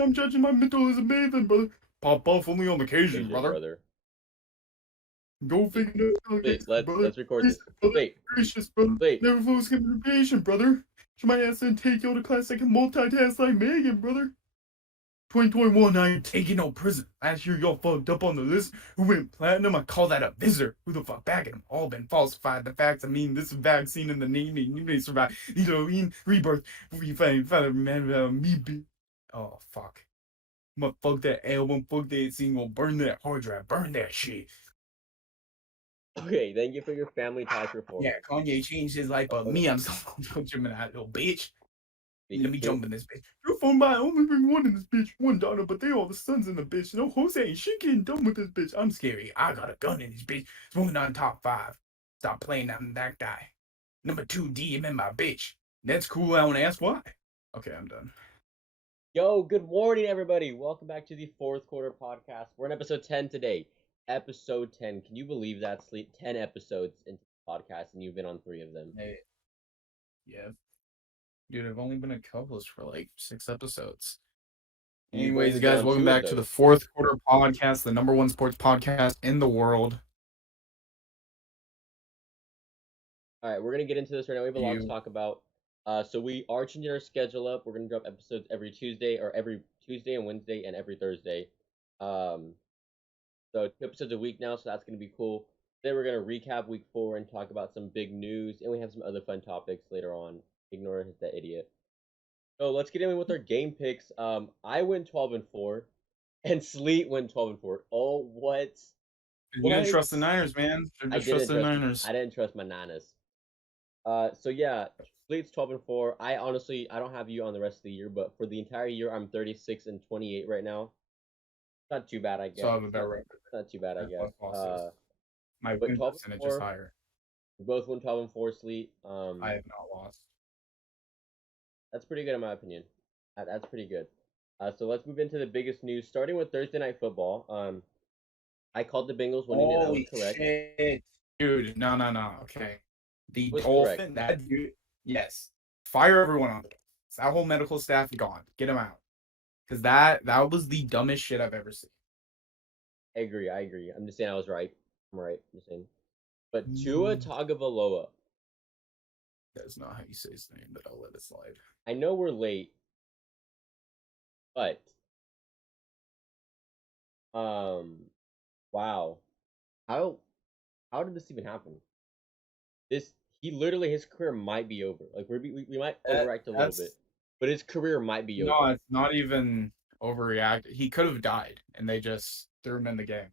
I'm judging my mental is amazing, brother. Pop off only on occasion, brother. Go Wait, figure wait, it out, brother. let's record this. Gracious, brother. Wait, Gracious, brother. wait. Never lose communication, brother. Should my ass then take you to class I can multitask like Megan, brother. 2021, I ain't taking no prison. Last year, y'all fucked up on the list. Who went platinum? I call that a visitor. Who the fuck back at them? All been falsified. The facts, I mean, this vaccine in the name, and you may survive. You know, in rebirth. We find man, me, be. Oh, fuck. I'm gonna fuck that album, fuck that scene, gonna burn that hard drive, burn that shit. Okay, thank you for your family ties Yeah, performance. Kanye changed his life, but Okay. me, I'm so Gemini, little bitch. Let me Cool. jump in this bitch. Your phone by only bring one in this bitch, one daughter, but they all the sons in the bitch. No Jose, she getting done with this bitch. I'm scary. I got a gun in this bitch. Smoking on top 5. Stop playing I'm that guy. Number 2, DM in my bitch. That's cool. I want to ask why. Okay, I'm done. Yo, good morning, everybody. Welcome back to the fourth quarter podcast. We're on episode 10 today. Episode 10. Can you believe that, Sleet? 10 episodes into the podcast, and you've been on 3 of them. Hey, yeah. Dude, I've only been a co-host for like 6 episodes. Anyways, guys, welcome back to the fourth quarter podcast, the number 1 sports podcast in the world. All right, we're going to get into this right now. We have a lot to talk about. So we are changing our schedule up. We're going to drop episodes every Tuesday and Wednesday and every Thursday. So 2 episodes a week now, so that's going to be cool. Then we're going to recap week 4 and talk about some big news, and we have some other fun topics later on. Ignore that idiot. So let's get in with our game picks. I went 12-4, and Sleet went 12-4. Oh, what? You didn't trust the Niners, man. I didn't trust my Niners. So yeah, Sleet's 12-4. I don't have you on the rest of the year, but for the entire year, I'm 36-28 right now. Not too bad, I guess. So I have a better record. Not too bad, I guess. My win percentage is higher. We both went 12-4, Sleet. I have not lost. That's pretty good in my opinion. That's pretty good. So let's move into the biggest news, starting with Thursday Night Football. I called the Bengals winning, and I was correct. Shit. Dude, no. Okay. The Dolphin, that dude, yes. Fire everyone on it. That whole medical staff gone. Get them out. Because that was the dumbest shit I've ever seen. I agree. I'm just saying I was right. I'm right. I'm just saying. But Tua Tagovailoa. That's not how you say his name, but I'll let it slide. I know we're late, but wow, how did this even happen? He literally, his career might be over. Like we might overreact a little bit, but his career might be over. No, it's not even overreact. He could have died, and they just threw him in the game.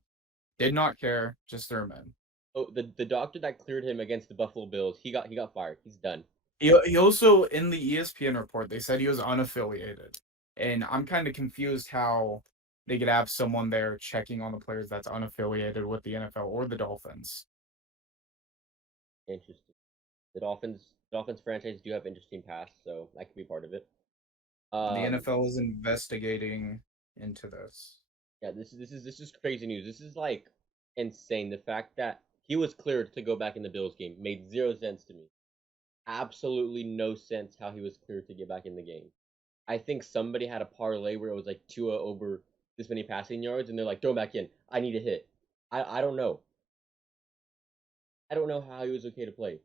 Did not care, just threw him in. Oh, the doctor that cleared him against the Buffalo Bills, he got fired. He's done. He also, in the ESPN report, they said he was unaffiliated. And I'm kind of confused how they could have someone there checking on the players that's unaffiliated with the NFL or the Dolphins. Interesting. The Dolphins franchise do have interesting past, so that could be part of it. The NFL is investigating into this. Yeah, this is crazy news. This is like insane. The fact that he was cleared to go back in the Bills game made 0 sense to me. Absolutely no sense how he was cleared to get back in the game. I think somebody had a parlay where it was like Tua over this many passing yards, and they're like, throw him back in. I need a hit. I don't know. I don't know how he was okay to play.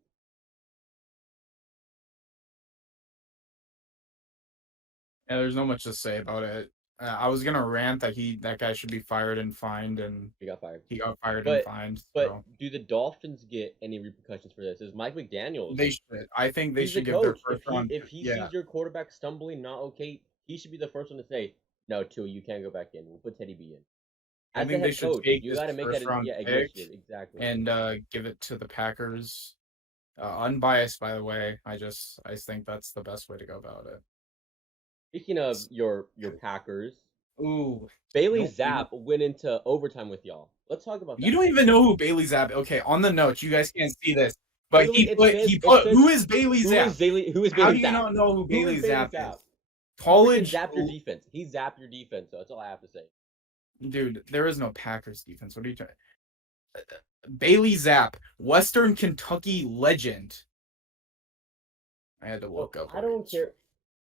Yeah, there's not much to say about it. I was gonna rant that that guy should be fired and fined, and he got fired. He got fired and fined. But do the Dolphins get any repercussions for this? Is Mike McDaniels? They should. I think they should give their first round. If he sees your quarterback stumbling, not okay, he should be the first one to say, "No, Tua, you can't go back in. We'll put Teddy B in." I think they should take this first round pick exactly and give it to the Packers. Unbiased, by the way. I just think that's the best way to go about it. Speaking of your Packers, ooh, Bailey Zapp went into overtime with y'all. Let's talk about that. You don't even know who Bailey Zapp. Okay, on the notes, you guys can't see this, but he put who is Bailey Zapp? Who is Bailey Zapp? How do you not know who Bailey Zapp is? College. He zapped your defense. He zapped your defense. So that's all I have to say. Dude, there is no Packers defense. What are you talking? Bailey Zapp, Western Kentucky legend. I had to look up. I don't care.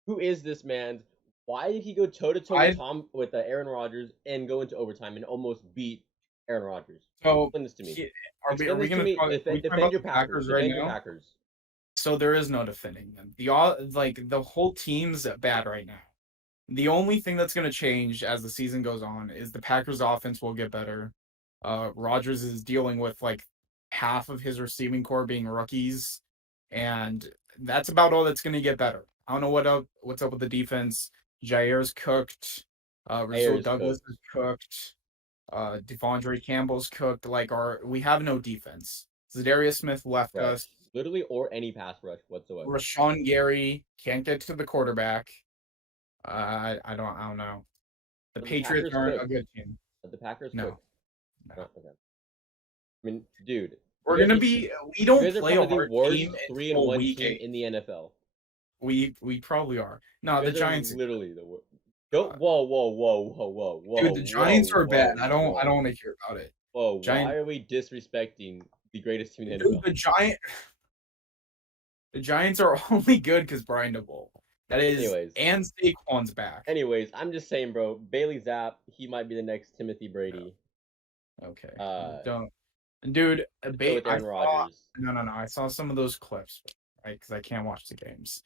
Who is this man? Why did he go toe to toe I with Aaron Rodgers and go into overtime and almost beat Aaron Rodgers? so Explain this to me. are Explain we this to gonna me. talk? Are we talking Defend about your the Packers. Packers right Defend your now? Packers. So there is no defending them. Like the whole team's bad right now. The only thing that's going to change as the season goes on is the Packers offense will get better. Rodgers is dealing with like half of his receiving core being rookies, and that's about all that's going to get better. I don't know what's up with the defense. Jair's cooked. Rasul Ayers Douglas cooked. is cooked. Devondre Campbell's cooked. We have no defense. Zadarius Smith left Fresh. us. Literally or any pass rush whatsoever. Rashawn Gary can't get to the quarterback. I don't know. The But the Patriots Packers aren't a cooked. good team. But the Packers No, cooked. no. Oh, okay. I mean, dude, We're gonna be. We don't you guys are play a probably the hard worst team 3-1 until week team 8. in the NFL. We probably are. No, You the guys are Giants. literally the worst. Don't whoa Dude, the Giants are bad. I don't whoa. want to hear about it. Whoa, why Giant. are we disrespecting the greatest team in the Dude, NFL? the Giants are only good because Brian DeVol. That is, Anyways, and Saquon's back. I'm just saying, bro. Bailey Zapp, he might be the next Timothy Brady. Okay. Uh, Don't. Dude, go with I Aaron saw. Rodgers. No. I saw some of those clips, right? Because I can't watch the games.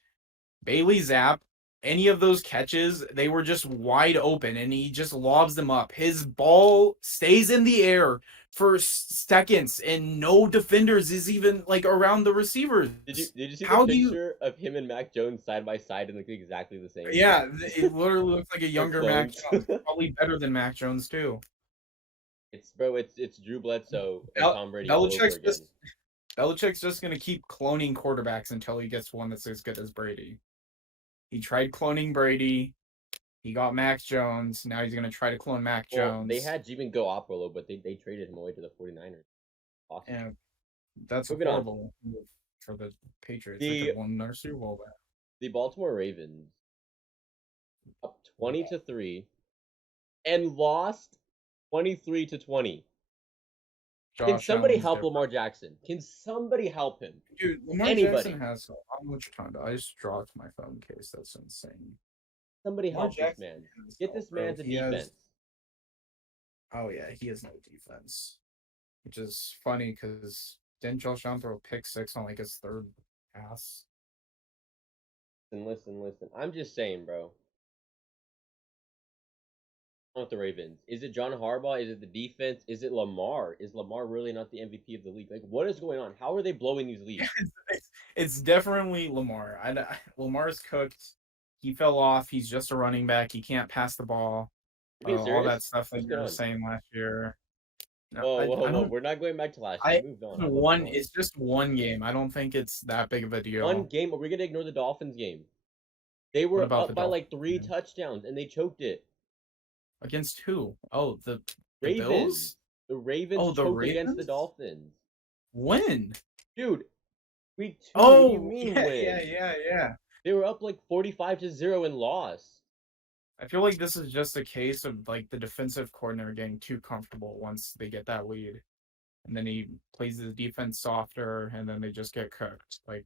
Bailey Zapp, any of those catches, they were just wide open and he just lobs them up. His ball stays in the air for seconds and no defenders is even like around the receivers. Did you see the How do you picture of him and Mac Jones side by side and look exactly the same? Yeah, it literally looks like a They're younger Mac clones. Jones. Probably better than Mac Jones too. It's Drew Bledsoe and Tom Brady all over again. Belichick's just gonna keep cloning quarterbacks until he gets one that's as good as Brady. He tried cloning Brady. He got Mac Jones. Now he's gonna try to clone Mac Well, Jones. they had Jimmy Garoppolo, but they traded him away to the 49ers. Awesome. Yeah, that's Moving a on. horrible move for the Patriots. They could have won their Super Bowl back. The Baltimore Ravens up 20-3 and lost 23-20. Can somebody Allen's help different. Lamar Jackson? Can somebody help him? Dude, Lamar Anybody. Jackson has. I don't know what you're talking about. I just dropped my phone case. That's insane. Somebody Lamar help this Jackson man. has Get help, this man bro. to defense. Oh yeah, he has no defense, which is funny because didn't Josh Allen throw a pick 6 on like his third pass? Listen. I'm just saying, bro. With the Ravens, is it John Harbaugh? Is it the defense? Is it Lamar? Is Lamar really not the MVP of the league? Like, what is going on? How are they blowing these leads? It's definitely Lamar. Lamar's cooked. He fell off. He's just a running back. He can't pass the ball. All that stuff that you were saying last year. No, whoa. We're not going back to last year. Moved on. It's just one game. I don't think it's that big of a deal. One game. Are we gonna ignore the Dolphins game? They were up by like 3 touchdowns and they choked it. Against who? Oh, the Ravens. Bills? The Ravens choked against the Dolphins. When? Dude, week 2. Oh, what do you mean when? Yeah. They were up like 45-0 and lost. I feel like this is just a case of like the defensive coordinator getting too comfortable once they get that lead. And then he plays the defense softer and then they just get cooked. Like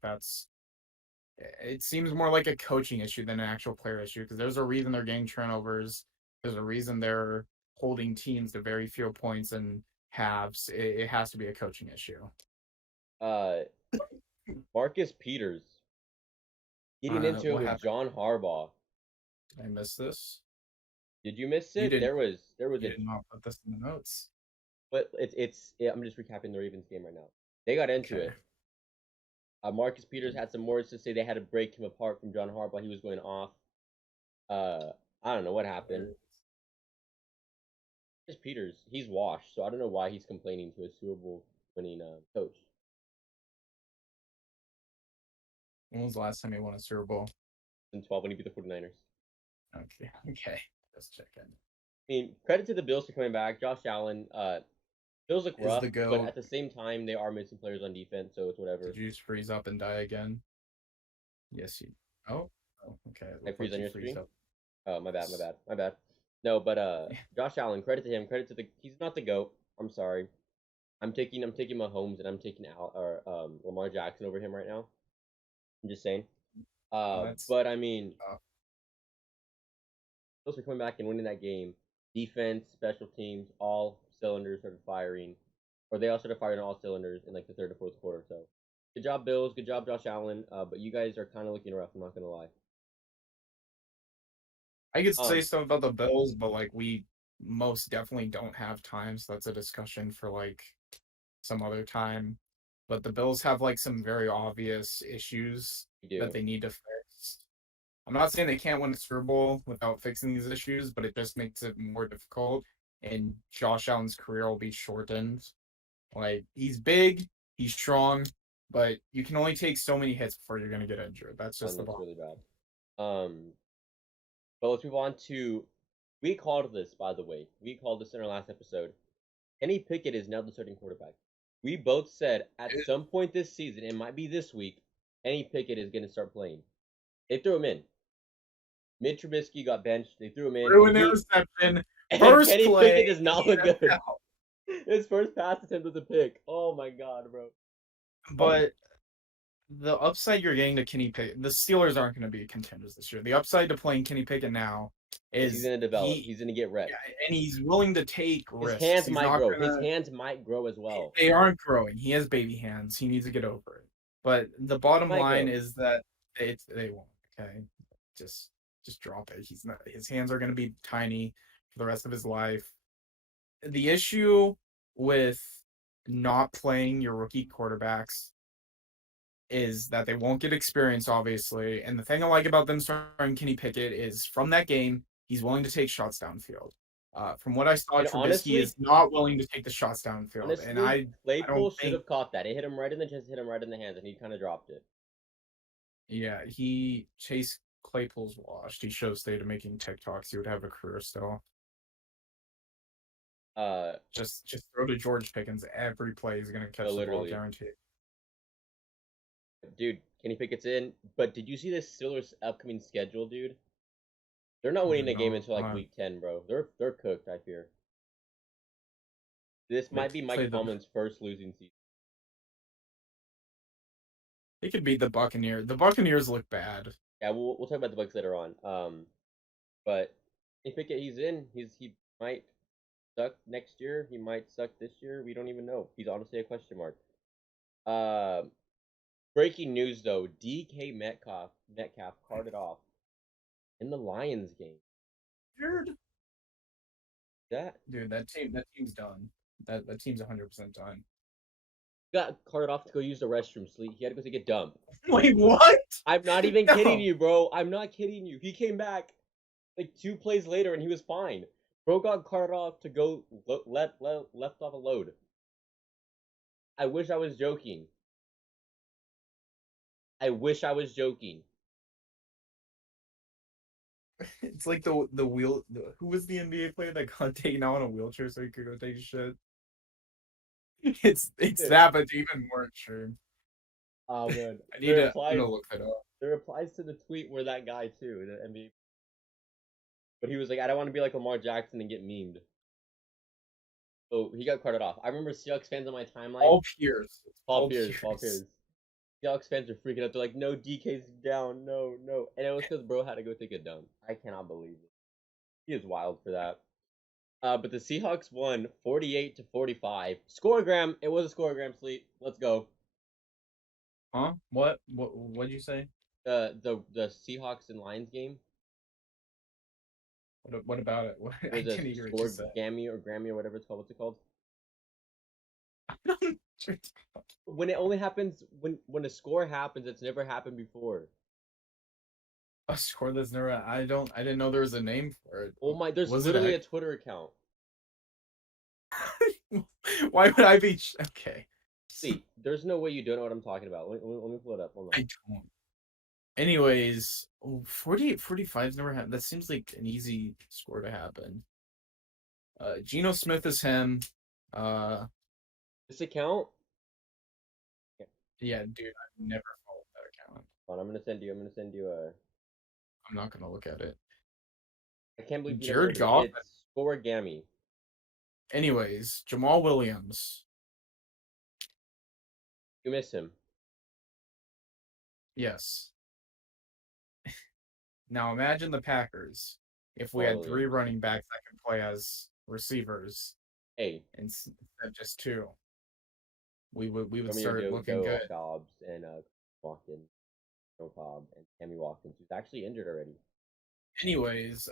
it seems more like a coaching issue than an actual player issue because there's a reason they're getting turnovers. There's a reason they're holding teams to very few points and halves. It has to be a coaching issue. Marcus Peters getting into it with happened? John Harbaugh. Did I miss this? Did you miss it? There was you did not put this in the notes. But I'm just recapping the Ravens game right now. They got into it. Marcus Peters had some words to say. They had to break him apart from John Harbaugh. He was going off. I don't know what happened. Marcus Peters, he's washed, so I don't know why he's complaining to a Super Bowl winning coach. When was the last time he won a Super Bowl? In 2012 when he beat the 49ers. Okay. Just checking. I mean, credit to the Bills for coming back. Josh Allen, Bills look rough, but at the same time, they are missing players on defense, so it's whatever. Did you just freeze up and die again? Yes, you. Oh, okay. I freeze on your screen? Oh, my bad. No, but Josh Allen, credit to him. He's not the GOAT. I'm sorry. I'm taking Mahomes and I'm taking Lamar Jackson over him right now. I'm just saying. But I mean, Bills are coming back and winning that game. Defense, special teams, all cylinders started firing, or they all started firing on all cylinders in like the third or fourth quarter. So, good job, Bills. Good job, Josh Allen. But you guys are kind of looking rough. I'm not gonna lie. I could say something about the Bills, but like we most definitely don't have time, so that's a discussion for like some other time. But the Bills have like some very obvious issues that they need to fix. I'm not saying they can't win a Super Bowl without fixing these issues, but it just makes it more difficult. And Josh Allen's career will be shortened. Like he's big, he's strong, but you can only take so many hits before you're gonna get injured. That's just the That's bottom. really bad. But let's move on to. We called this, by the way. We called this in our last episode. Kenny Pickett is now the starting quarterback. We both said at some point this season, it might be this week, Kenny Pickett is going to start playing. They threw him in. Mitch Trubisky got benched. They threw him in. Threw an interception. And First Kenny play, Pickett does not look good. out. His first pass attempt was a pick. Oh my god, bro. But the upside you're getting to Kenny Pickett, the Steelers aren't going to be contenders this year. The upside to playing Kenny Pickett now is he's going to develop. He's going to get reps. Yeah, and he's willing to take risks. His hands might grow. His hands might grow as well. They aren't growing. He has baby hands. He needs to get over it. But the bottom line is that they won't. Okay, just drop it. He's not. His hands are going to be tiny for the rest of his life. The issue with not playing your rookie quarterbacks is that they won't get experience, obviously. And the thing I like about them starting Kenny Pickett is from that game, he's willing to take shots downfield. From what I saw, Trubisky honestly, is not willing to take the shots downfield. Honestly, and Claypool should have caught that. It hit him right in the chest, hit him right in the hands, and he kind of dropped it. Yeah, Chase Claypool's washed. He should have stayed making TikToks. He would have a career still. Just throw to George Pickens. Every play he's gonna catch the ball, guaranteed. Dude, Kenny Pickett's in. But did you see the Steelers' upcoming schedule, dude? They're not winning a game until like week 10, bro. They're cooked, I fear. This might be Mike Tomlin's first losing season. They could beat the Buccaneers. The Buccaneers look bad. Yeah, we'll talk about the Bucs later on. But Kenny Pickett, he's in. He might suck next year. He might suck this year. We don't even know. He's honestly a question mark. Breaking news though: DK Metcalf carted off in the Lions game. Weird. Dude, that team's done. That team's 100% done. Got carted off to go use the restroom. Sleep. He had to go take a dump. Wait, what? I'm not even kidding you, bro. I'm not kidding you. He came back like 2 plays later and he was fine. Bro got carted off to go left off a load. I wish I was joking. It's like the wheel. Who was the NBA player that got taken out on a wheelchair so he could go take a shit? It's that, but even more true. Oh man, I need to look it up. There replies to the tweet where that guy too, the NBA. But he was like, I don't want to be like Lamar Jackson and get memed. So he got carted off. I remember Seahawks fans on my timeline. Paul Pierce. Seahawks fans are freaking out. They're like, no, DK's down. No. And it was because bro had to go take a dump. I cannot believe it. He is wild for that. But the Seahawks won 48-45. Scoregram. It was a scoregram, Sleet. Let's go. Huh? What'd you say? The Seahawks and Lions game. What about it? It was a score Grammy or whatever it's called. What's it called? When it only happens when a score happens, it's never happened before. A score that's never. I didn't know there was a name for it. Oh my! There's literally a Twitter account. Why would I be okay? See, there's no way you don't know what I'm talking about. Let me pull it up. Hold on. I don't. Anyways, 48-45's never happened. That seems like an easy score to happen. Geno Smith is him. This account? Yeah, dude, I've never followed that account. Hold on, I'm gonna send you a. I'm not gonna look at it. I can't believe Jared Goff. It's Scoregami. Anyways, Jamal Williams. You miss him. Yes. Now imagine the Packers if we had 3 Williams. running backs that can play as receivers Hey, instead of just 2, we would some of your start looking Joe good. Dobbs and Watkins, Joe Cobb, and Tammy Watkins, who's actually injured already. Anyways,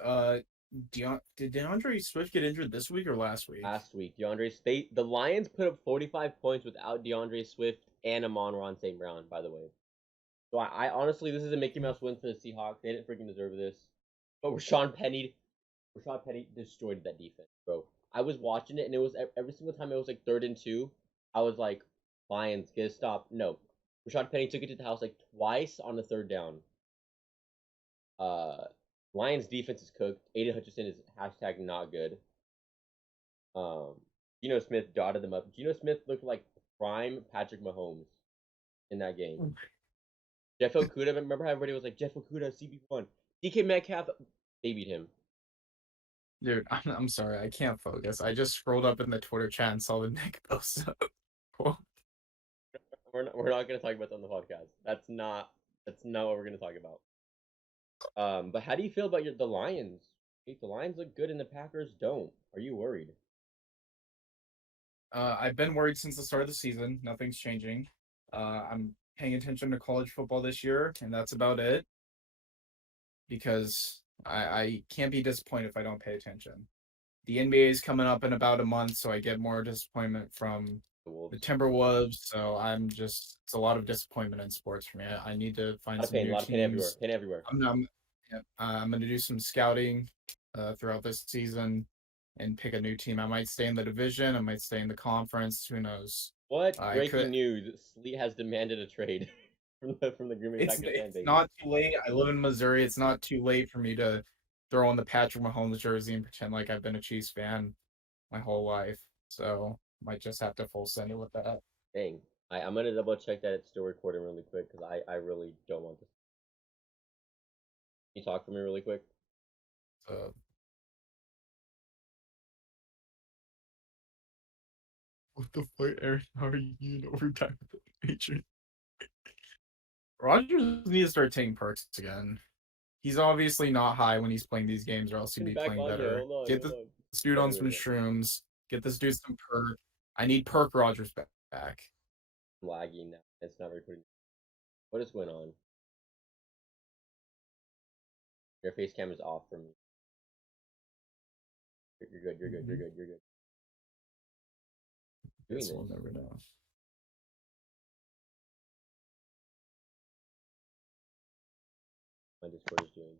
did DeAndre Swift get injured this week or last week? Last week, the Lions put up 45 points without DeAndre Swift and Amon-Ra St. Brown, by the way. So I honestly, this is a Mickey Mouse win for the Seahawks. They didn't freaking deserve this. But Rashad Penny destroyed that defense, bro. I was watching it, and it was every single time it was like 3rd and 2. I was like, Lions, get a stop. No, Rashad Penny took it to the house like twice on the 3rd down. Lions defense is cooked. Aiden Hutchinson is hashtag not good. Geno Smith dotted them up. Geno Smith looked like prime Patrick Mahomes in that game. Jeff Okuda, remember how everybody was like, Jeff Okuda, CB1. DK Metcalf babied him. Dude, I'm sorry, I can't focus. I just scrolled up in the Twitter chat and saw the Nick Bosa quote. We're not going to talk about that on the podcast. That's not what we're going to talk about. But how do you feel about the Lions? The Lions look good and the Packers don't. Are you worried? I've been worried since the start of the season. Nothing's changing. I'm paying attention to college football this year, and that's about it. Because I can't be disappointed if I don't pay attention. The NBA is coming up in about a month, so I get more disappointment from the Timberwolves. So it's a lot of disappointment in sports for me. I need to find some new teams. A lot of pain everywhere. I'm going to do some scouting throughout this season and pick a new team. I might stay in the division. I might stay in the conference. Who knows? What? Breaking news. Sleet has demanded a trade from the Green Bay Packers fan base. It's not too late. I live in Missouri. It's not too late for me to throw on the Patrick Mahomes jersey and pretend like I've been a Chiefs fan my whole life. So might just have to full send it with that. Dang. I'm going to double check that it's still recording really quick because I really don't want this. Can you talk for me really quick? What the fuck, Aaron? How are you in overtime with the Patriots? Rodgers needs to start taking perks again. He's obviously not high when he's playing these games, or else he'd be playing better. Get this dude on some shrooms. Get this dude some perk. I need perk Rodgers back. Lagging now. It's not recording. What is going on? Your face cam is off for me. You're good. You're good. You're good. You're good. Guess we'll never know. My Discord is doing.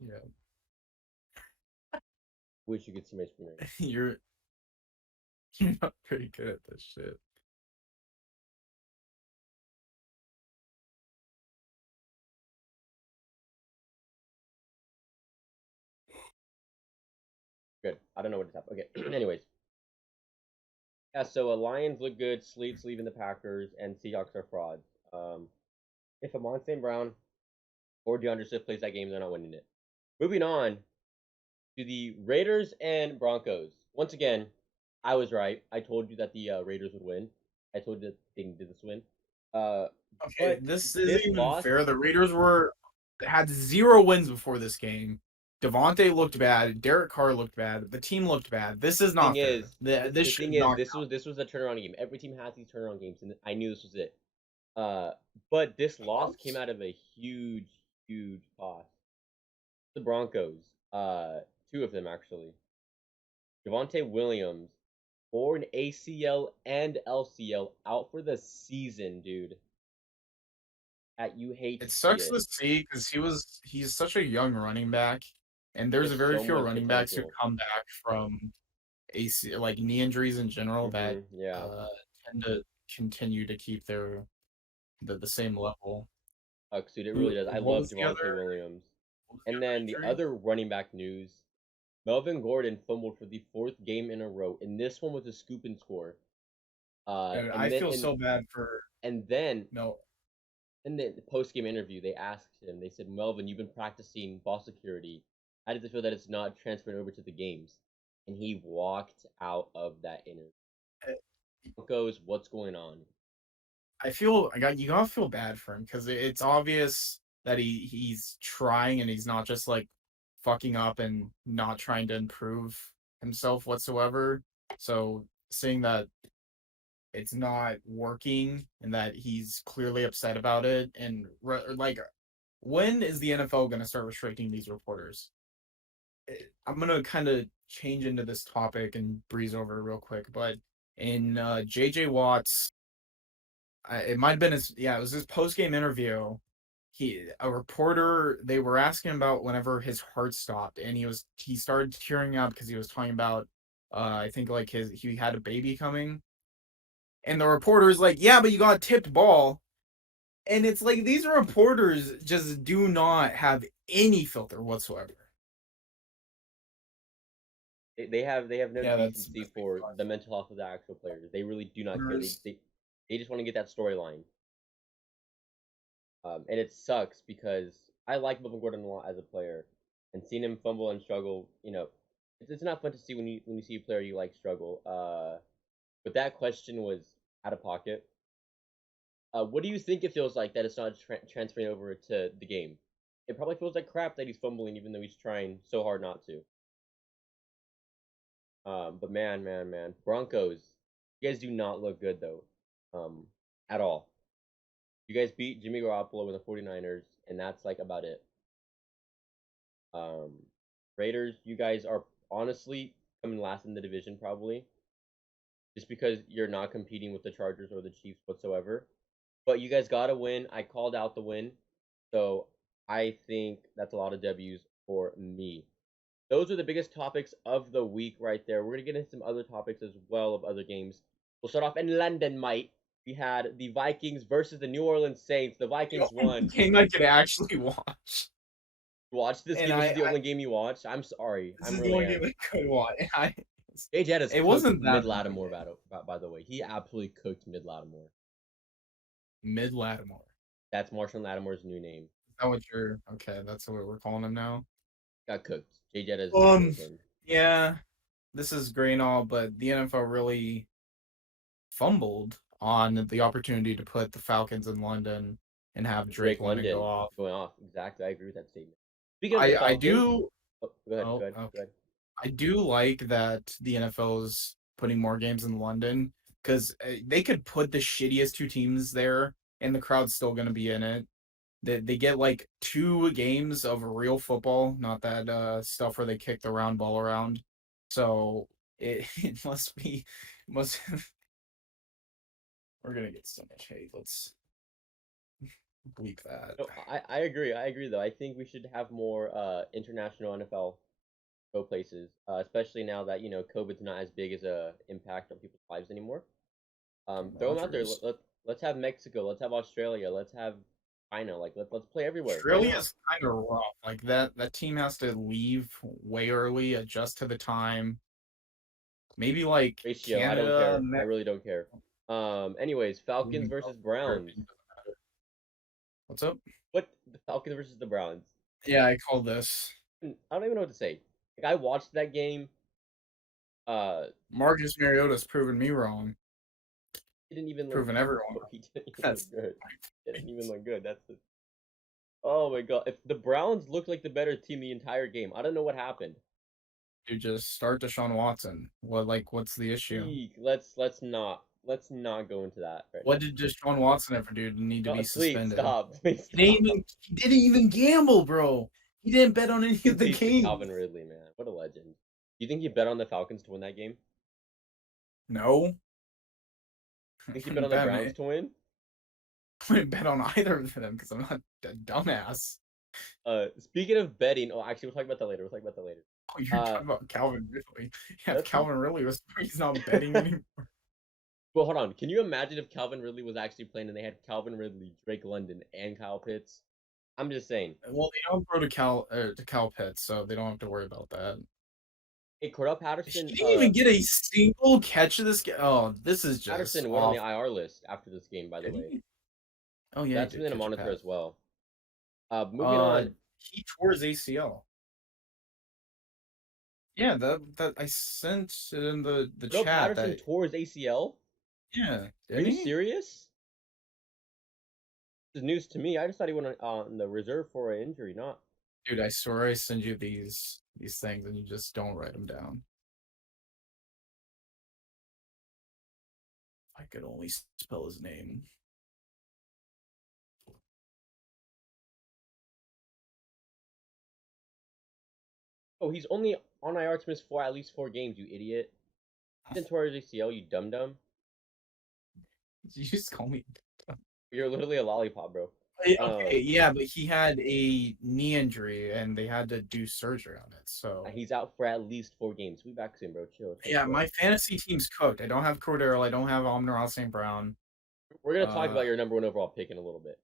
Yeah. Wish you could see my screen right now. You're not very good at this shit. Good. I don't know what just happened. Okay. Anyways. Yeah, so Lions look good. Sleet's leaving the Packers, and Seahawks are frauds. If Amon St. Brown or DeAndre Swift plays that game, they're not winning it. Moving on to the Raiders and Broncos. Once again, I was right. I told you that the Raiders would win. I told you that they needed this win. Okay, this isn't even fair. The Raiders had 0 wins before this game. Devontae looked bad. Derek Carr looked bad. The team looked bad. This is not fair. This was a turnaround game. Every team has these turnaround games, and I knew this was it. But this loss came out of a huge cost. The Broncos, 2 of them actually. Javonte Williams, torn ACL and LCL, out for the season, dude. You hate. It sucks to see because he's such a young running back, and there's very few running backs who come back from like knee injuries in general that tend to continue to keep the same level. Dude, it really does. I love Javonte Williams. And then the other running back news: Melvin Gordon fumbled for the 4th game in a row, and this one was a scoop and score. I feel so bad for. And then in the post-game interview, they asked him. They said, "Melvin, you've been practicing ball security. How does it feel that it's not transferred over to the games?" And he walked out of that interview. Broncos, what's going on? You gotta feel bad for him because it's obvious that he's trying and he's not just like fucking up and not trying to improve himself whatsoever. So seeing that it's not working and that he's clearly upset about it and like when is the NFL going to start restricting these reporters? I'm going to kind of change into this topic and breeze over it real quick, but in JJ Watt's it might have been it was his post-game interview. A reporter, they were asking about whenever his heart stopped and he started tearing up because he was talking about I think like he had a baby coming. And the reporter's like, "Yeah, but you got a tipped ball." And it's like these reporters just do not have any filter whatsoever. They have no Yeah, decency that's for the mental health of the actual players. They really do not care. reporters. They just want to get that storyline. And it sucks because I like Melvin Gordon a lot as a player, and seeing him fumble and struggle, it's not fun to see when you see a player you like struggle. But that question was out of pocket. What do you think it feels like that it's not transferring over to the game? It probably feels like crap that he's fumbling, even though he's trying so hard not to. But man, Broncos, you guys do not look good though, at all. You guys beat Jimmy Garoppolo with the 49ers, and that's like about it. Um, Raiders, you guys are honestly coming last in the division probably, just because you're not competing with the Chargers or the Chiefs whatsoever. But you guys got to win. I called out the win, so I think that's a lot of W's for me. Those are the biggest topics of the week right there. We're gonna get into some other topics as well of other games. We'll start off in London, mate. We had the Vikings versus the New Orleans Saints. The The Vikings only won. game I could actually watch, Watch this and game. This is the only game you watched. I'm sorry. this I'm is the really only game am. I could watch. AJ has It cooked wasn't Mid that bad of a Lattimore, game. by the way. He absolutely cooked Mid Lattimore. Mid Lattimore. That's Marshall Lattimore's new name. Is that what you're okay? That's what we're calling him now. Got cooked. JJ has Um, destroyed him. yeah, this is great and all, but the NFL really fumbled on the opportunity to put the Falcons in London and have Drake Drake London go London off. going off. Exactly. I agree with that statement. Speaking of the I Falcons, do. oh, go ahead. Oh, Go ahead. Go okay. ahead. I do like that the NFL is putting more games in London because they could put the shittiest two teams there and the crowd's still going to be in it. They get like 2 games of real football, not that stuff where they kick the round ball around. So it must we're gonna get so much hate. Let's bleep that. No, I agree. I agree though. I think we should have more international NFL go places, especially now that COVID's not as big as a impact on people's lives anymore. Throw them out there. Rogers. Let's have Mexico. Let's have Australia. Let's have China. Like let's play everywhere. Why Australia not? is kind of rough. Like that team has to leave way early, adjust to the time. Maybe like Ratio. I don't Canada, care. I really don't care. Anyways, Falcons versus Browns. What's up? What the Falcons versus the Browns? Yeah, I call this. I don't even know what to say. Like I watched that game. Uh, Marcus Mariota's proven me wrong. he didn't even look. Proven everyone. He didn't even That's look good. He didn't even look good. That's the. Oh my god! If the Browns looked like the better team the entire game, I don't know what happened. you just start Deshaun Watson. What's the issue? Eek, let's not go into that right What now. did Deshaun Watson ever do to need to No, be Sleet, suspended? stop. Please He didn't even gamble, bro. He didn't bet on any of the Please to games. Calvin Ridley, man. What a legend. You think you bet on the Falcons to win that game? No. Think you bet on the Browns to win? I wouldn't bet on either of them because I'm not a dumbass. Speaking of betting, oh, actually, we'll talk about that later. Oh, you're talking about Calvin Ridley. Yeah, if That's- Calvin Ridley was he's not betting anymore. Well, hold on. Can you imagine if Calvin Ridley was actually playing and they had Calvin Ridley, Drake London, and Kyle Pitts? I'm just saying. Well, they don't throw to Cal Pitts, so they don't have to worry about that. Hey, Cordell He Patterson. didn't even get a single catch of this game. Oh, this is just Patterson went on the IR list after this game, by the way. Oh yeah, That's something to monitor as well. Moving on. He tore his ACL. Yeah, that I sent it in the Bill chat. Patterson That tore his ACL. yeah, Are didn't you he? serious? This is news to me. I just thought he went on the reserve for an injury, not. Dude, I swear I send you these things and you just don't write them down. If I could only spell his name. Oh, he's only on IR to miss at least 4 games. You idiot. He didn't tore his ACL. You dum dum. You just call me. You're literally a lollipop, bro. Okay, yeah, but he had a knee injury and they had to do surgery on it. So He's out for at least 4 games. We back soon, bro. Chill. yeah, my fantasy team's cooked. I don't have Cordero. I don't have Amon-Ra St. Brown. We're gonna talk about your number 1 overall pick in a little bit.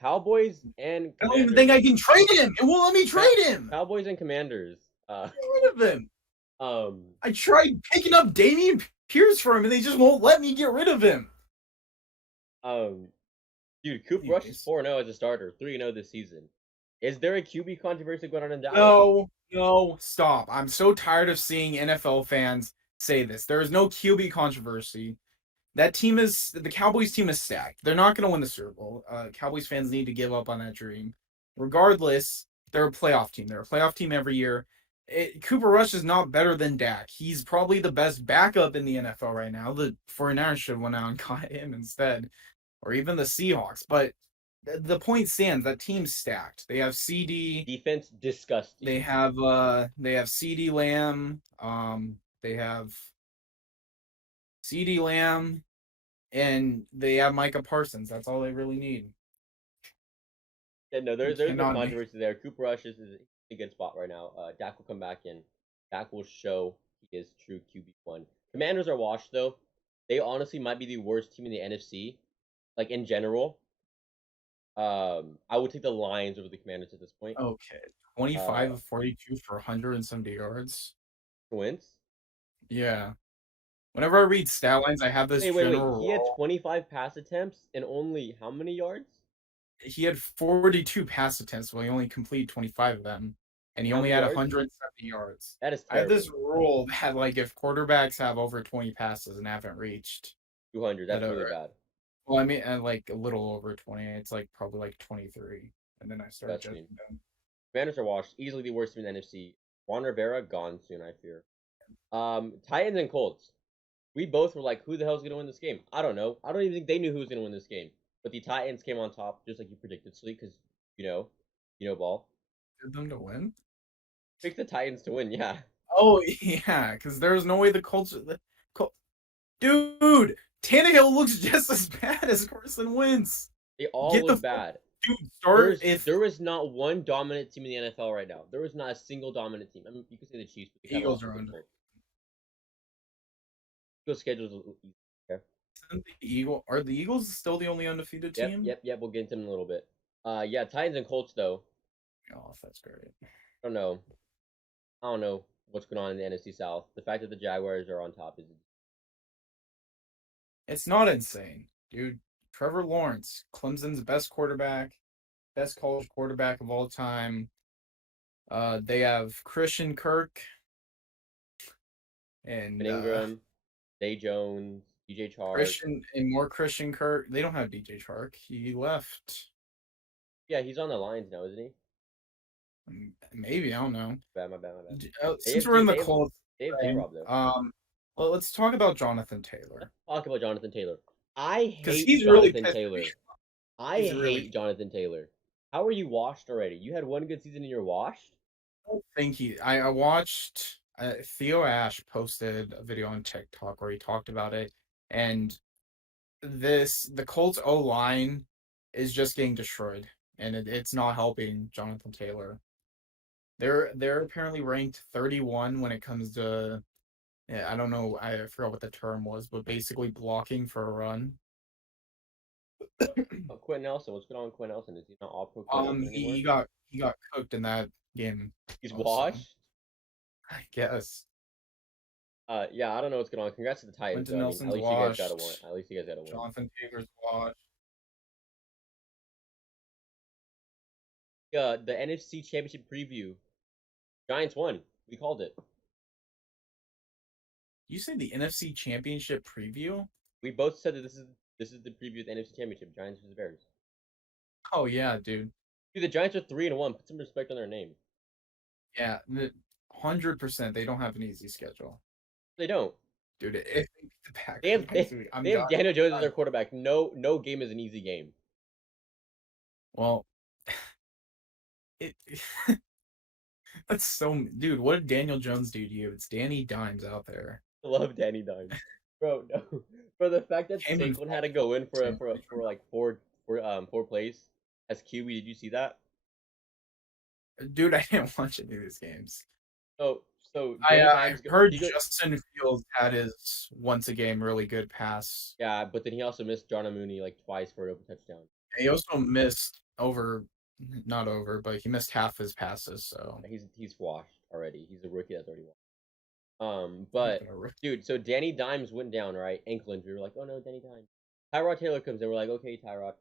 Cowboys and I don't even Commanders. think I can trade him. It won't let me trade him. Cowboys and Commanders. Get rid of him. I I tried picking up Damian Pierce for him, and they just won't let me get rid of him. Dude, Coop Rush is 4-0 as a starter, 3-0 this season. Is there a QB controversy going on in Dallas? No, stop. I'm so tired of seeing NFL fans say this. There is no QB controversy. That team is the Cowboys team is stacked. They're not going to win the Super Bowl. Cowboys fans need to give up on that dream. Regardless, they're a playoff team. They're a playoff team every year. Cooper Rush is not better than Dak. He's probably the best backup in the NFL right now. The 49ers should have went out and got him instead, or even the Seahawks. But the point stands. That team's stacked. They have CD. Defense disgusting. They have CD Lamb. They have CD Lamb, and they have Micah Parsons. That's all they really need. Yeah, no, there's no controversy there. Cooper Rush is a good spot right now. Dak will come back and Dak will show he is true QB1. Commanders are washed though. They honestly might be the worst team in the NFC, like in general. I would take the Lions over the Commanders at this point. Okay, 25 of 42 for 170 yards. Wins. Yeah. Whenever I read stat lines, I have this Wait. general He had rule. 25 pass attempts and only how many yards? He had 42 pass attempts, well, he only completed 25 of them, and he only had 170 yards. That is I have terrible. this rule that, like, if quarterbacks have over 20 passes and haven't reached 200, that's really bad. Well, I mean, like a little over 20. It's like probably like 23, and then I start judging them. Commanders are washed. Easily the worst team in the NFC. Ron Rivera gone soon, I fear. Titans and Colts. We both were like, who the hell's gonna win this game? I don't know. I don't even think they knew who was gonna win this game. But the Titans came on top, just like you predicted, Sleet, because you know ball. Did them to win? Pick the Titans to win, yeah. Oh yeah, because there's no way the Colts. Dude, Tannehill looks just as bad as Carson Wentz. They all look bad. Dude, there is not one dominant team in the NFL right now. There is not a single dominant team. I mean, you could say the Chiefs, but the Eagles are under. Eagles schedules okay. Are the Eagles still the only undefeated team? Yep. We'll get into them in a little bit. Yeah, Titans and Colts though. Oh, that's great. I don't know what's going on in the NFC South. The fact that the Jaguars are on top is. It's not insane, dude. Trevor Lawrence, Clemson's best quarterback, best college quarterback of all time. They have Christian Kirk and Ingram, Day Jones, DJ Chark. Christian Kirk. They don't have DJ Chark. He left. Yeah, he's on the Lions now, isn't he? Maybe, I don't know. My bad. Since we're in the Colts, well, let's talk about Jonathan Taylor. I hate Jonathan Taylor. I hate Jonathan Taylor. How are you washed already? You had one good season and you're washed? I don't think I watched Theo Ash posted a video on TikTok where he talked about it, and the Colts O-line is just getting destroyed, and it's not helping Jonathan Taylor. They're apparently ranked 31 when it comes to, I don't know, I forgot what the term was, but basically blocking for a run. Quentin Nelson, what's going on with Quentin Nelson? Is he not all pro? He got cooked in that game. He's washed? I guess. Yeah, I don't know what's going on. Congrats to the Titans. Quentin Nelson's washed. At least you guys got a win. Jonathan Taylor's washed. The NFC Championship preview. Giants won. We called it. You say the NFC Championship preview? We both said that this is the preview of the NFC Championship, Giants vs Bears. Oh yeah, dude. Dude, the Giants are 3-1. Put some respect on their name. Yeah, 100%. They don't have an easy schedule, They don't. dude. If they beat the They Packers have next they, week, I'm they have done. Daniel Jones as I'm their done. quarterback. No game is an easy game. Well, it that's so, dude. What did Daniel Jones do to you? It's Danny Dimes out there. I love Danny Dimes. Bro, no. For the fact that Came in Saquon had to go in for full- like four plays as QB, did you see that? dude. I didn't watch any of these games. So so I Danny Dimes heard he go Justin Fields had his once a game really good pass. yeah, but then he also missed John Mooney like twice for an open touchdown. He also missed not over, but he missed half his passes. So He's washed already. He's a rookie that's already washed. But dude, so Danny Dimes went down, right? Ankle injury. We're like, oh no, Danny Dimes. Tyrod Taylor comes in. We're like, okay, Tyrod.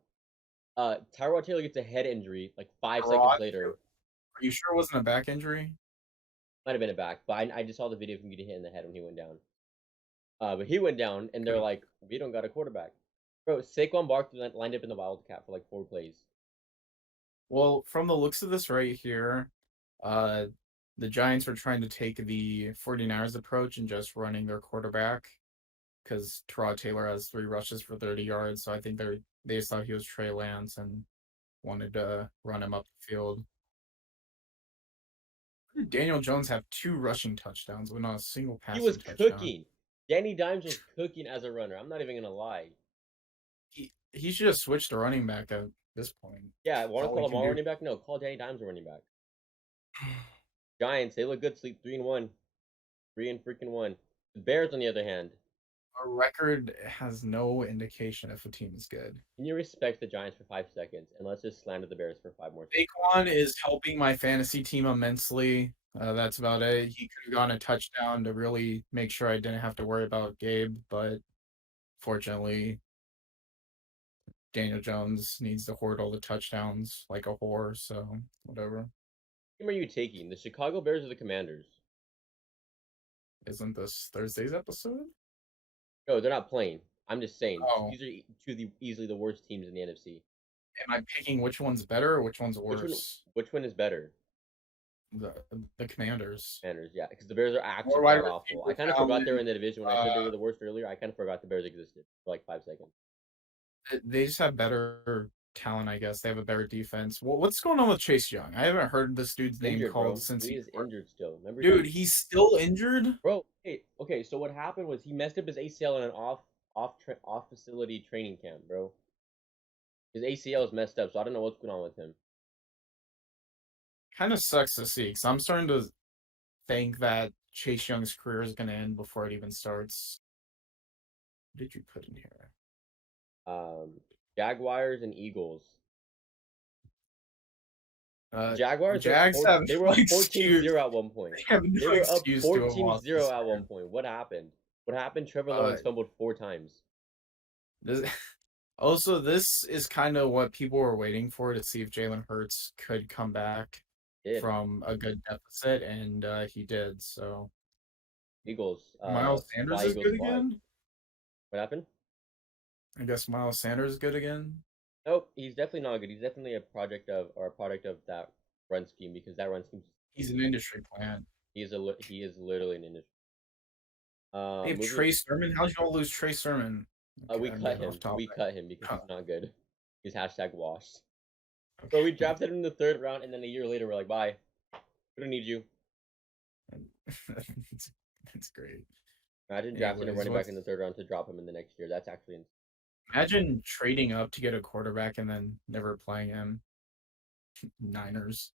Tyrod Taylor gets a head injury like 5 seconds later. Are you sure it wasn't a back injury? Might have been a back, but I just saw the video of him getting hit in the head when he went down. But he went down, and they're like, we don't got a quarterback. Bro, Saquon Barkley lined up in the Wildcat for like 4 plays. Well, from the looks of this right here, uh, the Giants were trying to take the 49ers approach and just running their quarterback because Tyrod Taylor has 3 rushes for 30 yards. So I think they just thought he was Trey Lance and wanted to run him up the field. Why did Daniel Jones have 2 rushing touchdowns with not a single He passing was touchdown? cooking. Danny Dimes was cooking as a runner. I'm not even gonna lie. He should have switched to running back at this point. Yeah, want to all call he him can all do. running back? No, call Danny Dimes a running back. Giants, they look good. Sleep 3-1, 3-1. The Bears, on the other hand, A record has no indication if a team is good. can you respect the Giants for 5 seconds and let's just slander the Bears for 5 more seconds? Saquon is helping my fantasy team immensely. That's about it. He could have gotten a touchdown to really make sure I didn't have to worry about Gabe, but fortunately, Daniel Jones needs to hoard all the touchdowns like a whore, so whatever. What team are you taking? The Chicago Bears or the Commanders? Isn't this Thursday's episode? No, they're not playing. I'm just saying. Oh. These are easily the worst teams in the NFC. Am I picking which one's better or which one's worse? Which one is better? The Commanders. Commanders, yeah, because the Bears are actually More wide awful. I receiver kind of forgot they were talent. in the division when I said they were the worst earlier. I kind of forgot the Bears existed for like 5 seconds. They just have better talent, I guess. They have a better defense. What's going on with Chase Young? I haven't heard this dude's name Injured, called bro. since He is injured still. Remember, Dude, he's still injured? bro. Hey, okay. So what happened was he messed up his ACL in an off facility training camp, bro. His ACL is messed up, so I don't know what's going on with him. Kind of sucks to see, because I'm starting to think that Chase Young's career is going to end before it even starts. What did you put in here? Jaguars and Eagles. Jags they were up 14-0 at one point. They were up excuse 14-0 at one point. What happened? What happened? Trevor Lawrence fumbled 4 times. This is kind of what people were waiting for, to see if Jalen Hurts could come back from a good deficit, and he did. So Eagles. Miles Sanders is good again. What happened? I guess Miles Sanders is good again. Nope, he's definitely not good. He's definitely a product of that run scheme, because that run scheme. He's an industry plant. He is literally an industry. They have Trey Sermon. How'd you all lose Trey Sermon? Okay, we cut him. We cut him because he's not good. He's #washed. Okay. So we drafted him in the 3rd round, and then a year later we're like, bye. We don't need you. That's great. Imagine drafting a running back in the 3rd round to drop him in the next year. That's actually insane. Imagine trading up to get a quarterback and then never playing him. Niners.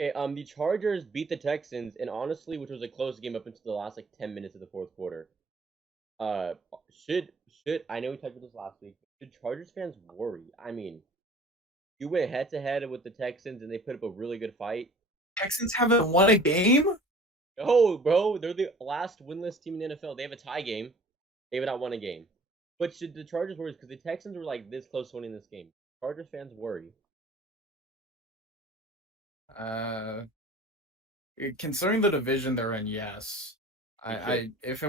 Okay, the Chargers beat the Texans, and honestly, which was a close game up until the last like 10 minutes of the 4th quarter. Should I know we talked about this last week? Should Chargers fans worry? I mean, you went head to head with the Texans, and they put up a really good fight. Texans haven't won a game? No, bro, they're the last winless team in the NFL. They have a tie game. They have not won a game. But should the Chargers worry? Because the Texans were like this close to winning this game. Chargers fans worry. Considering the division they're in, yes. If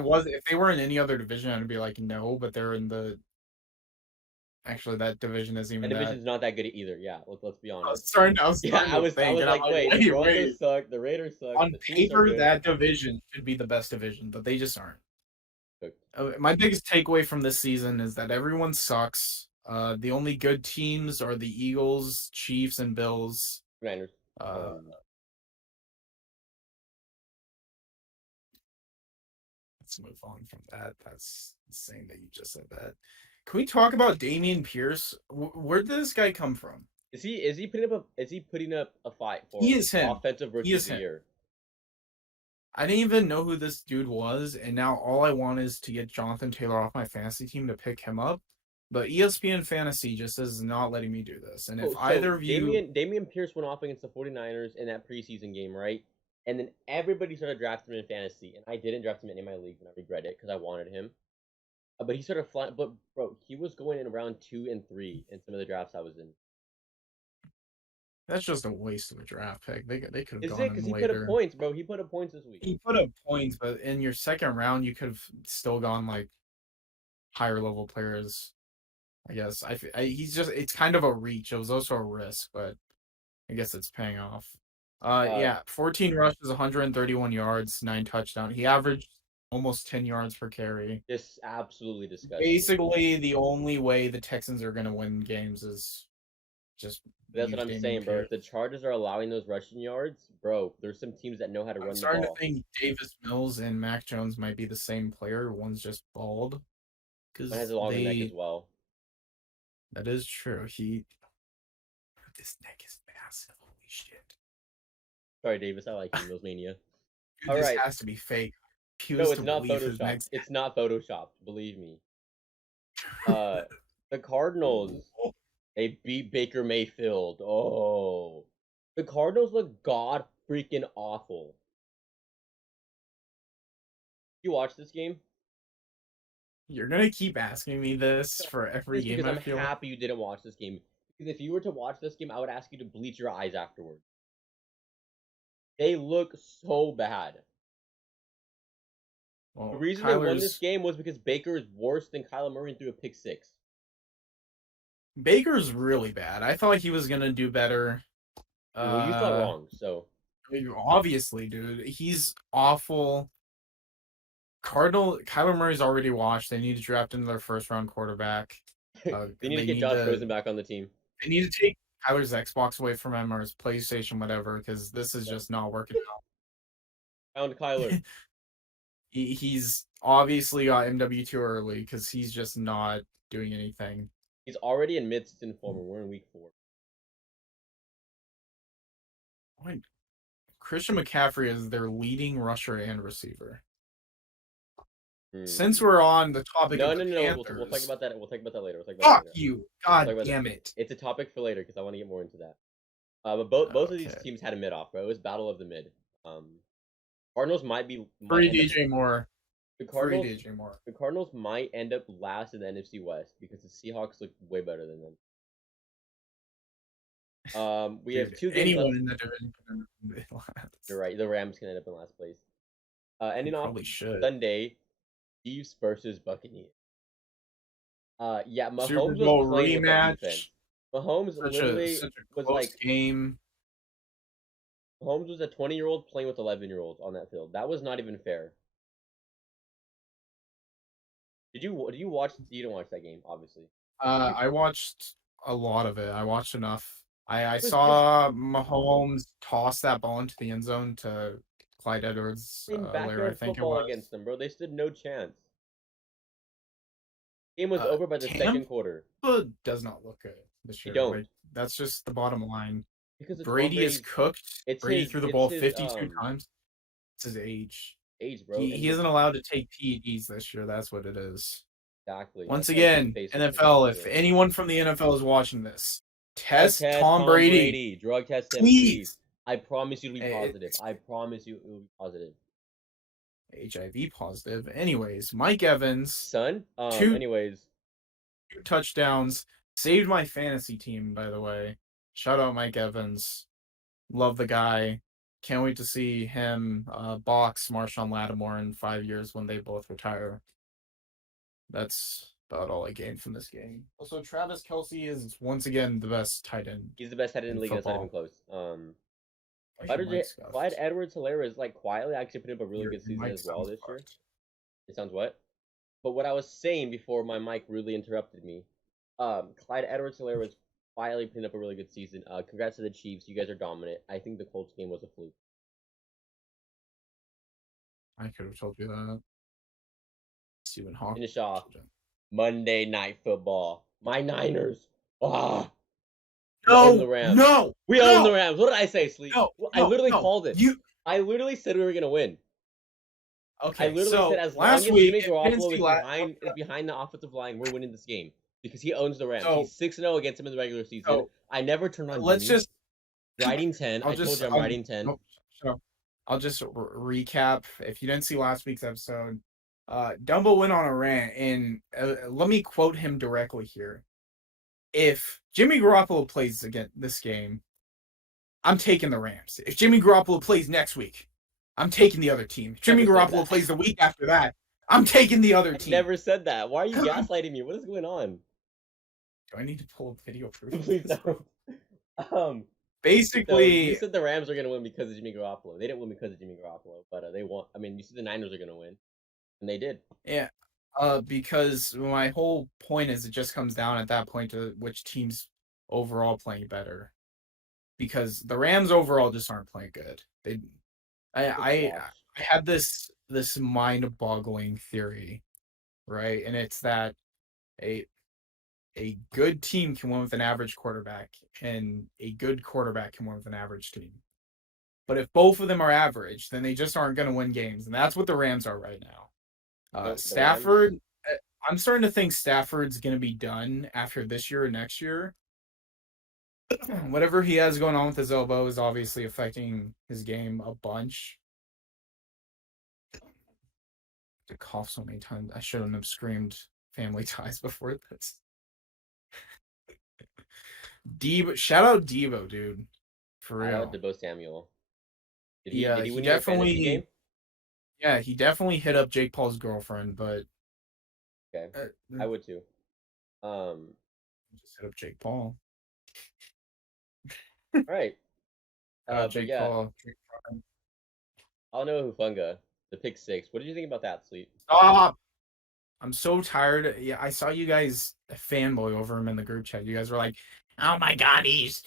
they were in any other division, I'd be like, no, but they're in the. Actually, that division isn't That even that. division's not that good either. Yeah, let's be I honest. was starting Yeah, to think, I was and I'm like, wait, the Broncos suck, the Raiders suck, on the Chiefs are paper, good. that division should be the best division, but they just aren't. Look, My biggest takeaway from this season is that everyone sucks. The only good teams are the Eagles, Chiefs, and Bills. Niners. Uh, let's move on from that. That's insane that you just said that. Can we talk about Dameon Pierce? Where did this guy come from? Is he putting up a fight for He is him. offensive He rookie of is the him. year? I didn't even know who this dude was, and now all I want is to get Jonathan Taylor off my fantasy team to pick him up. But ESPN Fantasy just is not letting me do this. And if either of you... Dameon Pierce went off against the 49ers in that preseason game, right? And then everybody started drafting him in fantasy, and I didn't draft him in my league, and I regret it because I wanted him. But he started flying. But bro, he was going in round 2 and 3 in some of the drafts I was in. That's just a waste of a draft pick. They could have Is gone it? in Because he later. put up points, bro. He put up points this week. He put up points, but in your second round, you could have still gone like higher level players. I guess he's just, it's kind of a reach. It was also a risk, but I guess it's paying off. Yeah, 14 rushes, 131 yards, 9 touchdowns. He averaged almost 10 yards per carry. This absolutely disgusting. Basically, the only way the Texans are going to win games is just. That's what I'm saying, bro. If the Chargers are allowing those rushing yards, bro, there's some teams that know how to run the ball. I'm starting to think Davis Mills and Mac Jones might be the same player. One's just bald. One has a longer neck as well. That is true. This neck is massive. Holy shit. Sorry, Davis. I like you, Mills Mania. Dude, this has to be fake. No, it's not Photoshopped. It's not Photoshopped. Believe me. The Cardinals, they beat Baker Mayfield. Oh, the Cardinals look god freaking awful. You watch this game? You're gonna keep asking me this for every game. Because I'm happy you didn't watch this game. Because if you were to watch this game, I would ask you to bleach your eyes afterwards. They look so bad. Well, the reason they won this game was because Baker is worse than Kyler Murray and threw a pick 6. Baker's really bad. I thought he was gonna do better. Well, you thought wrong, so. Obviously, dude. He's awful. Kyler Murray's already washed. They need to draft into their first round quarterback. They need to get Josh Rosen back on the team. They need to take Kyler's Xbox away from him or his PlayStation, whatever, because this is just not working out. Found Kyler. He's obviously got MW2 early because he's just not doing anything. He's already in mid-season form, and we're in week 4. Christian McCaffrey is their leading rusher and receiver. Since we're on the topic of the Panthers, we'll talk about that. We'll talk about that later. Fuck you! God damn it! It's a topic for later because I want to get more into that. But both of these teams had a mid off, bro. It was battle of the mid. Cardinals might be free DJ Moore. The Cardinals might end up last in the NFC West because the Seahawks look way better than them. We have 2 games. Anyone in that division can end up last. You're right. The Rams can end up in last place. Ending off Sunday, Chiefs versus Buccaneers. Yeah, Mahomes Super Bowl was playing rematch. With Mahomes literally was like game. Mahomes was a 20-year-old playing with 11-year-olds on that field. That was not even fair. Did you watch? You didn't watch that game, obviously. I watched a lot of it. I watched enough. I saw Mahomes toss that ball into the end zone to Clyde Edwards. Backyard football against them, bro. They stood no chance. Game was over by the second quarter. Tampa does not look good this year. Don't. That's just the bottom line. Because Brady is cooked. Brady threw the ball 52 times. It's his age. Bro. He isn't allowed to take PEDs this year. That's what it is. Exactly. Once again, NFL, if anyone from the NFL is watching this, test Tom Brady. Drug test him, please. I promise you it'll be positive. I promise you it will be positive. HIV positive. Anyways, Mike Evans. Anyways. 2 touchdowns. Saved my fantasy team, by the way. Shout out Mike Evans. Love the guy. Can't wait to see him box Marshawn Lattimore in 5 years when they both retire. That's about all I gained from this game. Also, Travis Kelce is once again the best tight end. He's the best tight end in the league, and it's not even close. Clyde Edwards-Helaire is like quietly actually putting up a really good season as well this year. It sounds what? But what I was saying before my mic rudely interrupted me, Clyde Edwards-Helaire was quietly putting up a really good season. Congrats to the Chiefs. You guys are dominant. I think the Colts game was a fluke. I could have told you that. Stephen Hawking. Finish off. Monday Night Football. My Niners. Ah. We own the Rams. We own the Rams. What did I say, Sleep? I literally called it. I literally said we were gonna win. Okay, I literally said as long as Jimmy Garoppolo is behind the offensive line, we're winning this game because he owns the Rams. He's 6-0 against him in the regular season. I never turned on. Let's Jimmy. just Writing 10. I told you I'm writing 10. I'll just recap. If you didn't see last week's episode, Dumbo went on a rant, and let me quote him directly here. If Jimmy Garoppolo plays again this game, I'm taking the Rams. If Jimmy Garoppolo plays next week, I'm taking the other team. If Jimmy Garoppolo plays the week after that, I'm taking the other team. I never said that. Why are you gaslighting me? What is going on? Do I need to pull up video proof? Please don't. Basically, you said the Rams are going to win because of Jimmy Garoppolo. They didn't win because of Jimmy Garoppolo, but they won. I mean, you said the Niners are going to win, and they did. Yeah. Because my whole point is it just comes down at that point to which team's overall playing better. Because the Rams overall just aren't playing good. I had this mind-boggling theory, right? And it's that a good team can win with an average quarterback, and a good quarterback can win with an average team. But if both of them are average, then they just aren't going to win games, and that's what the Rams are right now. Stafford, I'm starting to think Stafford's going to be done after this year or next year. Whatever he has going on with his elbow is obviously affecting his game a bunch. To cough so many times, I shouldn't have screamed Family Ties before this. Deebo, shout out Deebo, dude. For real. Shout out Deebo Samuel. Did he win definitely, your fantasy game? Yeah, he definitely hit up Jake Paul's girlfriend, but okay, I would too. Just hit up Jake Paul. All right. Jake Paul. I'll know Hufunga, the pick 6. What did you think about that, Sleep? Stop! I'm so tired. Yeah, I saw you guys fanboy over him in the group chat. You guys were like, "Oh my God, he's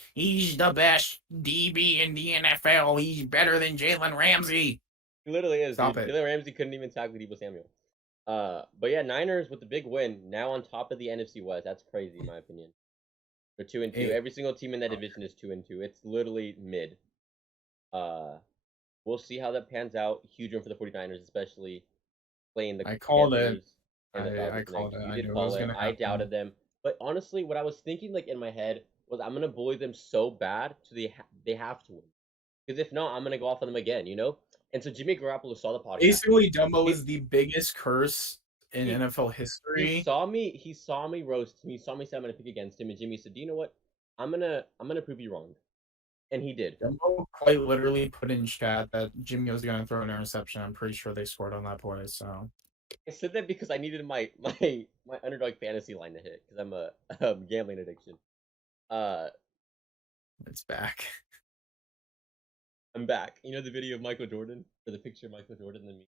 the best DB in the NFL. He's better than Jalen Ramsey." He literally is. Stop it. Jalen Ramsey couldn't even tackle Deebo Samuel. But yeah, Niners with the big win, now on top of the NFC West. That's crazy, in my opinion. They're 2-2. Every single team in that division is 2-2. It's literally mid. We'll see how that pans out. Huge win for the 49ers, especially playing the Panthers and the Falcons. I called it. You did call it. I doubted them. But honestly, what I was thinking like in my head was I'm gonna bully them so bad so they have to win. Because if not, I'm gonna go off on them again, you know? And so Jimmy Garoppolo saw the podcast. Basically, Dumbo is the biggest curse in NFL history. He saw me roast him. He saw me say I'm gonna pick against him, and Jimmy said, "Do you know what? I'm gonna prove you wrong." And he did. Dumbo quite literally put in chat that Jimmy was gonna throw an interception. I'm pretty sure they scored on that play, so I said that because I needed my underdog fantasy line to hit because I'm a gambling addiction. It's back. I'm back. You know the video of Michael Jordan, or the picture of Michael Jordan, and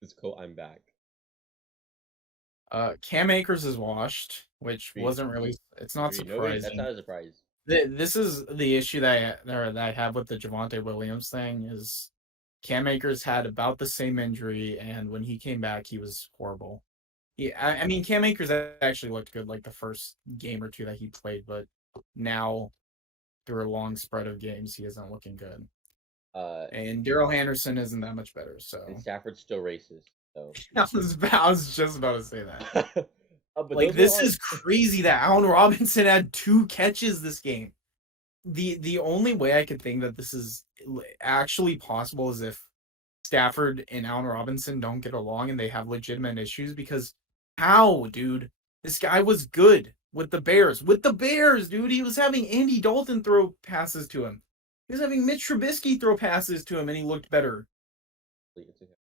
this quote, "I'm back." Cam Akers is washed, which wasn't really. It's not surprising. That's not a surprise. This is the issue that I have with the Javonte Williams thing is Cam Akers had about the same injury, and when he came back, he was horrible. Yeah, I mean, Cam Akers actually looked good like the first game or two that he played, but now through a long spread of games, he isn't looking good. And Darrell Henderson isn't that much better. So and Stafford's still racist. So I was just about to say that. Like this is crazy that Allen Robinson had 2 catches this game. The only way I could think that this is actually possible is if Stafford and Allen Robinson don't get along and they have legitimate issues. Because how, dude? This guy was good with the Bears. With the Bears, dude. He was having Andy Dalton throw passes to him. He was having Mitch Trubisky throw passes to him, and he looked better.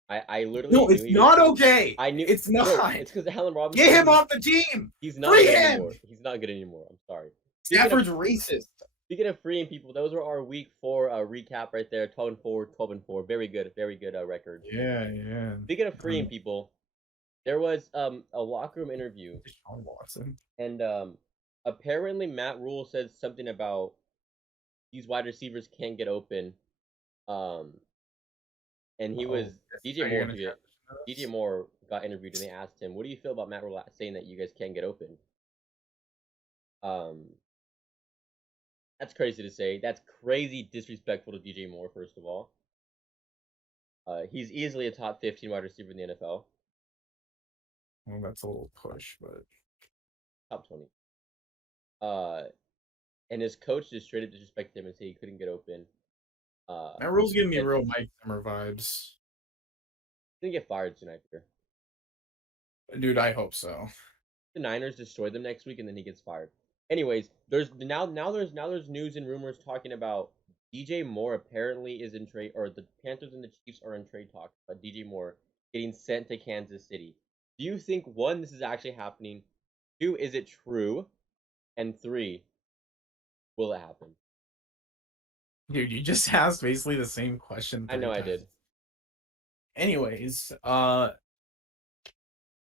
I literally No, knew it's he not was okay. I knew It's not. Bro, it's because Allen Robinson. Get him off the team. He's not Free good him. anymore. He's not good anymore. I'm sorry. Stafford's racist. Speaking of freeing people, those were our week 4 recap right there. 12-4, 12-4. Very good record. Yeah. Speaking of freeing people, there was a locker room interview. Deshaun Watson. And apparently Matt Rule said something about these wide receivers can't get open. And he was DJ Moore got interviewed and they asked him, "What do you feel about Matt Rule saying that you guys can't get open?" That's crazy to say. That's crazy disrespectful to DJ Moore, first of all. He's easily a top 15 wide receiver in the NFL. Well, that's a little push, but top 20. And his coach just straight up disrespected him and said he couldn't get open. Matt Rule's giving me real Mike Zimmer vibes. He's gonna get fired soon, I fear. Dude, I hope so. The Niners destroy them next week, and then he gets fired. Anyways, there's now there's news and rumors talking about DJ Moore apparently is in trade, or the Panthers and the Chiefs are in trade talks about DJ Moore getting sent to Kansas City. Do you think, 1, this is actually happening? 2, is it true? And 3, will it happen? Dude, you just asked basically the same question. I know I did. Anyways,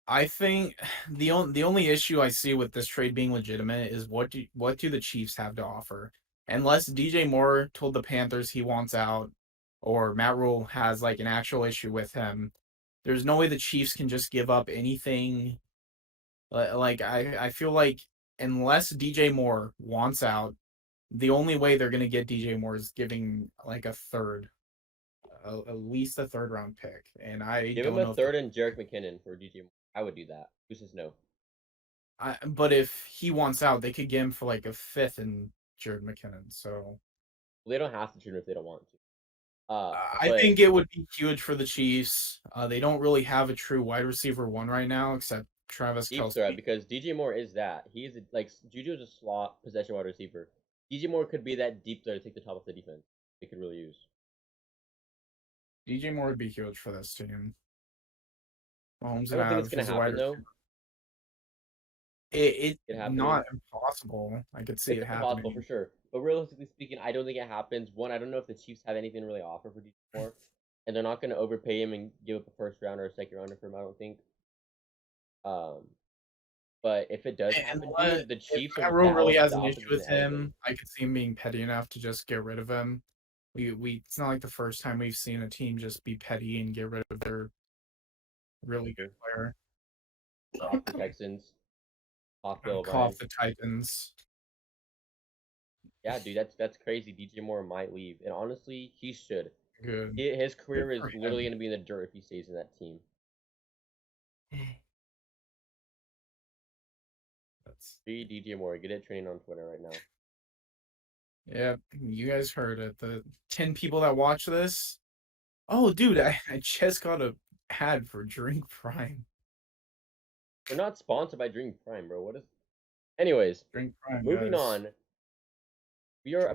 I think the only issue I see with this trade being legitimate is what do the Chiefs have to offer? Unless DJ Moore told the Panthers he wants out, or Matt Rule has like an actual issue with him, there's no way the Chiefs can just give up anything. Like I feel like unless DJ Moore wants out, the only way they're gonna get DJ Moore is giving like a third, at least a third round pick, and I give don't him know a third and Jerick McKinnon for DJ Moore. I would do that. Who says no? But if he wants out, they could get him for like a 5th and Jared McKinnon. So they don't have to trade him if they don't want to. I think it would be huge for the Chiefs. They don't really have a true wide receiver 1 right now, except Travis Kelce. Because DJ Moore is that. He is like Juju's a slot possession wide receiver. DJ Moore could be that deep threat to take the top of the defense. They could really use. DJ Moore would be huge for this team. Mahomes I don't think it's gonna happen though. It's not impossible. I could see it happening. Possible for sure. But realistically speaking, I don't think it happens. 1, I don't know if the Chiefs have anything to really offer for DJ Moore. And they're not going to overpay him and give up a first round or a second rounder for him, I don't think. But if it does happen, dude, the Chiefs if Matt really has an issue with him, I could see him being petty enough to just get rid of him. It's not like the first time we've seen a team just be petty and get rid of their really good player. Off the Texans. Off the Titans. Yeah, dude, that's crazy. DJ Moore might leave, and honestly, he should. Good. His career is literally going to be in the dirt if he stays in that team. That's free DJ Moore. Get it training on Twitter right now. Yeah, you guys heard it. The 10 people that watch this. Oh, dude, I just got a ad for Drink Prime. We're not sponsored by Drink Prime, bro. What is? Anyways, Drink Prime. Moving on. We are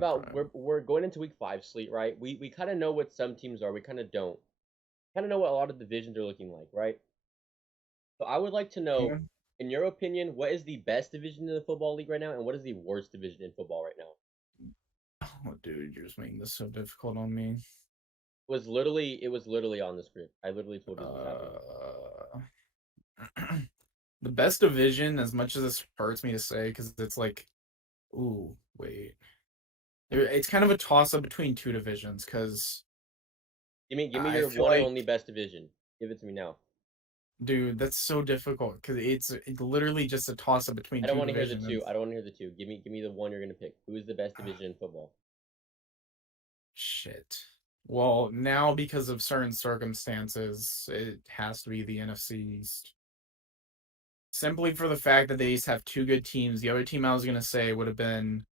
we're going into week 5, Sleet, right? We kind of know what some teams are. We kind of don't. Kind of know what a lot of divisions are looking like, right? So I would like to know, in your opinion, what is the best division in the football league right now, and what is the worst division in football right now? Oh, dude, you're just making this so difficult on me. It was literally on the script. I literally told you this was happening. The best division, as much as this hurts me to say, because it's like, ooh, wait. It's kind of a toss-up between 2 divisions, because... Give me your one and only best division. Give it to me now. Dude, that's so difficult, because it's literally just a toss-up between 2 divisions. I don't want to hear the 2. I don't want to hear the 2. Give me the one you're going to pick. Who is the best division in football? Shit. Well, now, because of certain circumstances, it has to be the NFC East. Simply for the fact that they East have 2 good teams. The other team I was going to say would have been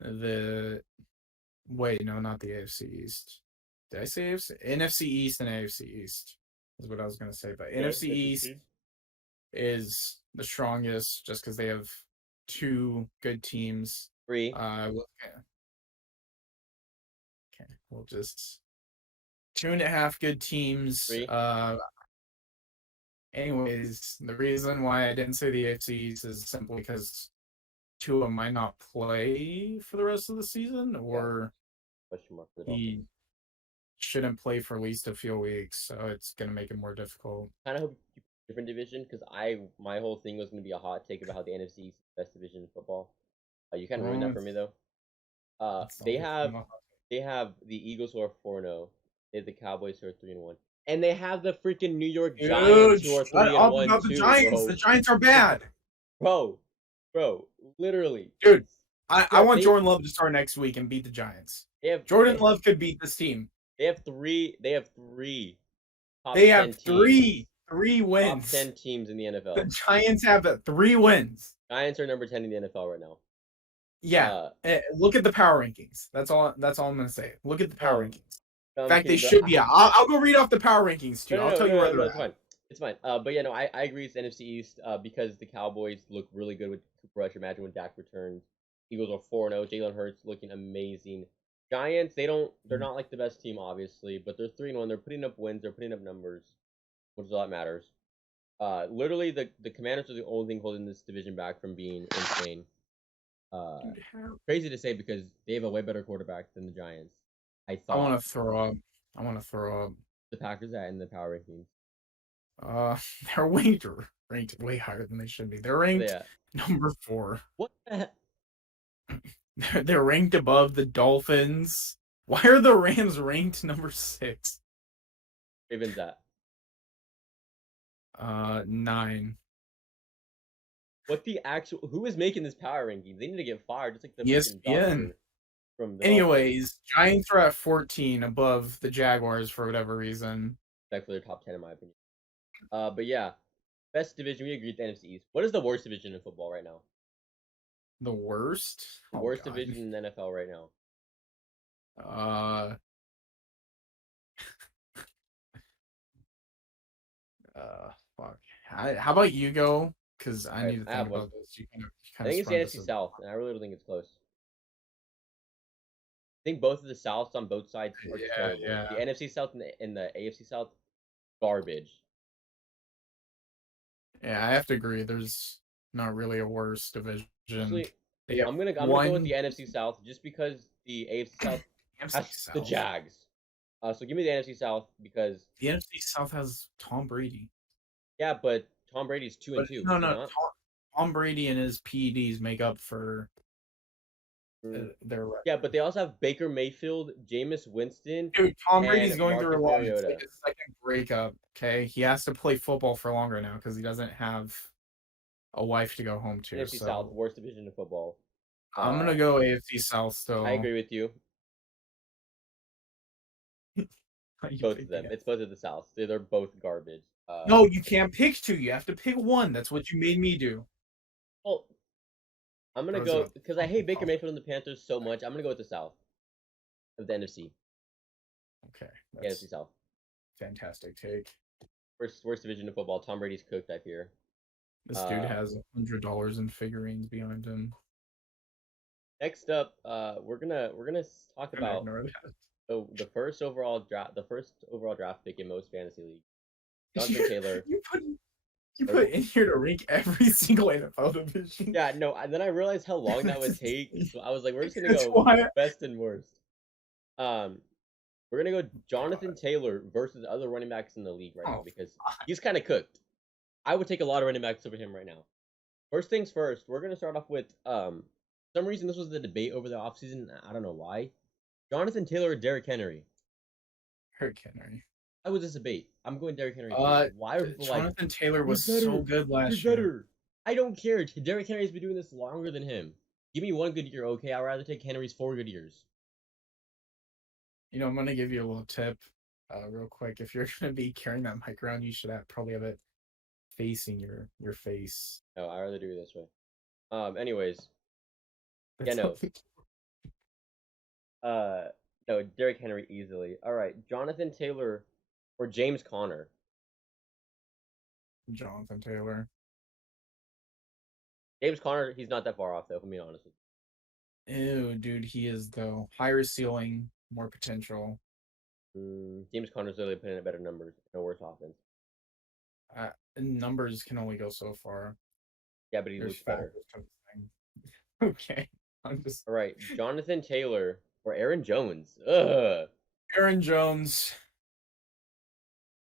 the... Wait, no, not the AFC East. Did I say AFC? NFC East and AFC East is what I was going to say. But yeah, NFC East is the strongest just because they have 2 good teams. 3. We'll just 2.5 good teams. 3. Anyways, the reason why I didn't say the AFC East is simply because Tua might not play for the rest of the season, or Question mark for the he Dolphins. shouldn't play for at least a few weeks, so it's gonna make it more difficult. Kind of hope you pick a different division because my whole thing was going to be a hot take about how the NFC East is the best division in football. You kind of ruined that for me though. They have the Eagles who are 4-0. They have the Cowboys who are 3-1, and they have the freaking New York Giants who are 3-1 about too, the Giants. bro. The Giants are bad, Bro, literally, dude. I Yeah, want Jordan Love to start next week and beat the Giants. Jordan Love could beat this team. They have three top They 10 have teams. three wins. Top 10 teams in the NFL. The Giants have 3 wins. Giants are number 10 in the NFL right now. Yeah, look at the power rankings. That's all I'm gonna say. Look at the power rankings. In fact, they should be. I'll go read off the power rankings too. I'll tell you where they're at. It's fine. But yeah, no, I agree. It's NFC East because the Cowboys look really good with Cooper Rush. Imagine when Dak returns. Eagles are 4-0. Jalen Hurts looking amazing. Giants, they're not like the best team, obviously, but they're 3-1. They're putting up wins. They're putting up numbers, which is all that matters. Literally, the Commanders are the only thing holding this division back from being insane. Crazy to say because they have a way better quarterback than the Giants. I want to throw up. The Packers are in the power rankings. They're ranked way higher than they should be. They're ranked number 4. What the heck? They're ranked above the Dolphins. Why are the Rams ranked number 6? Ravens at 9. What the actual? Who is making this power ranking? They need to get fired, just like the ESPN. From the Anyways, Giants are at 14, above the Jaguars for whatever reason. Respect for their top 10 in my opinion. But yeah, best division. We agreed with the NFC East. What is the worst division in football right now? The worst? The worst division in the NFL right now. Fuck. How about you go? Because I need to think about this. I think it's the NFC South, and I really don't think it's close. I think both of the Souths on both sides are terrible. Yeah. The NFC South and the AFC South, garbage. Yeah, I have to agree. There's not really a worse division. Actually, I'm gonna go with the NFC South just because the AFC South has the Jags. So give me the NFC South because the NFC South has Tom Brady. Yeah, but Tom Brady's 2-2. No. Tom Brady and his PEDs make up for their record. Yeah, but they also have Baker Mayfield, Jameis Winston. Dude, Tom Brady's going through a lot. It's like a second breakup. Okay, he has to play football for longer now because he doesn't have a wife to go home to. AFC South, worst division of football. I'm gonna go AFC South still. I agree with you. Both of them. It's both of the South. They're both garbage. No, you can't pick 2. You have to pick 1. That's what you made me do. Well, I'm gonna go because I hate Baker Mayfield and the Panthers so much. I'm gonna go with the South of the NFC. Okay, NFC South. Fantastic take. Worst division of football. Tom Brady's cooked, I fear. This dude has $100 in figurines behind him. Next up, we're gonna talk about the first overall draft pick in most fantasy leagues. Jonathan Taylor. You put in here to rank every single NFL division. Yeah, no. And then I realized how long that would take. So I was like, we're just gonna go best and worst. We're gonna go Jonathan Taylor versus other running backs in the league right now because he's kind of cooked. I would take a lot of running backs over him right now. First things first, we're gonna start off with for some reason this was the debate over the offseason. I don't know why. Jonathan Taylor or Derrick Henry? Derrick Henry. Why was this debate? I'm going Derrick Henry. Why are people Jonathan Taylor was so good last year? I don't care. Derrick Henry has been doing this longer than him. Give me 1 good year, okay? I'd rather take Henry's 4 good years. You know, I'm gonna give you a little tip, real quick. If you're gonna be carrying that mic around, you should probably have it facing your face. No, I'd rather do it this way. Anyways. Yeah, no. No, Derrick Henry easily. All right, Jonathan Taylor or James Conner. Jonathan Taylor. James Conner, he's not that far off though. If I'm being honest with you. Ew, dude, he is though. Higher ceiling, more potential. James Conner's literally putting in better numbers, no worse offense. Numbers can only go so far. Yeah, but he There's looks better. factors to the thing. Okay, I'm just All right, Jonathan Taylor or Aaron Jones. Ugh. Aaron Jones.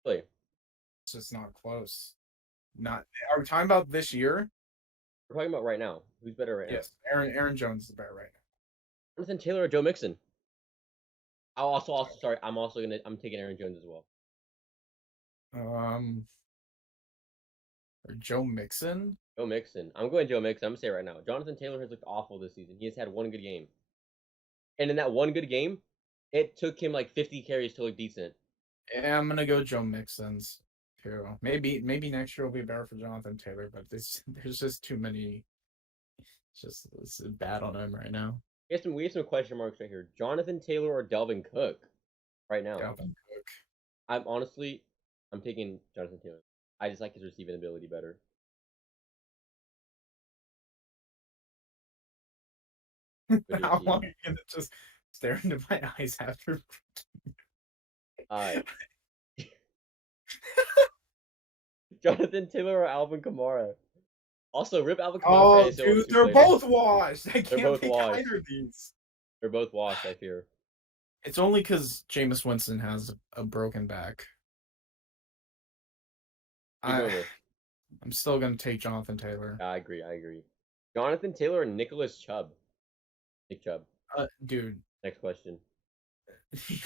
Really? It's just not close. Not. Are we talking about this year? We're talking about right now. Who's better right Yes, Aaron Jones is better right now? Jonathan Taylor or Joe Mixon? Sorry. I'm taking Aaron Jones as well. Or Joe Mixon. Joe Mixon. I'm going Joe Mixon. I'm gonna say it right now. Jonathan Taylor has looked awful this season. He has had one good game, and in that one good game, it took him like 50 carries to look decent. Yeah, I'm gonna go Joe Mixon's too. Maybe next year will be better for Jonathan Taylor, but there's just too many. It's bad on him right now. We have some question marks right here. Jonathan Taylor or Delvin Cook right now? Delvin Cook. I'm taking Jonathan Taylor. I just like his receiving ability better. How long are you gonna just stare into my eyes after? Jonathan Taylor or Alvin Kamara? Also, rip Alvin Kamara. Oh, dude, they're both washed. I can't pick either of these. They're both washed, I fear. It's only because Jameis Winston has a broken back. I'm still gonna take Jonathan Taylor. I agree. Jonathan Taylor or Nicholas Chubb? Nick Chubb. Dude. Next question.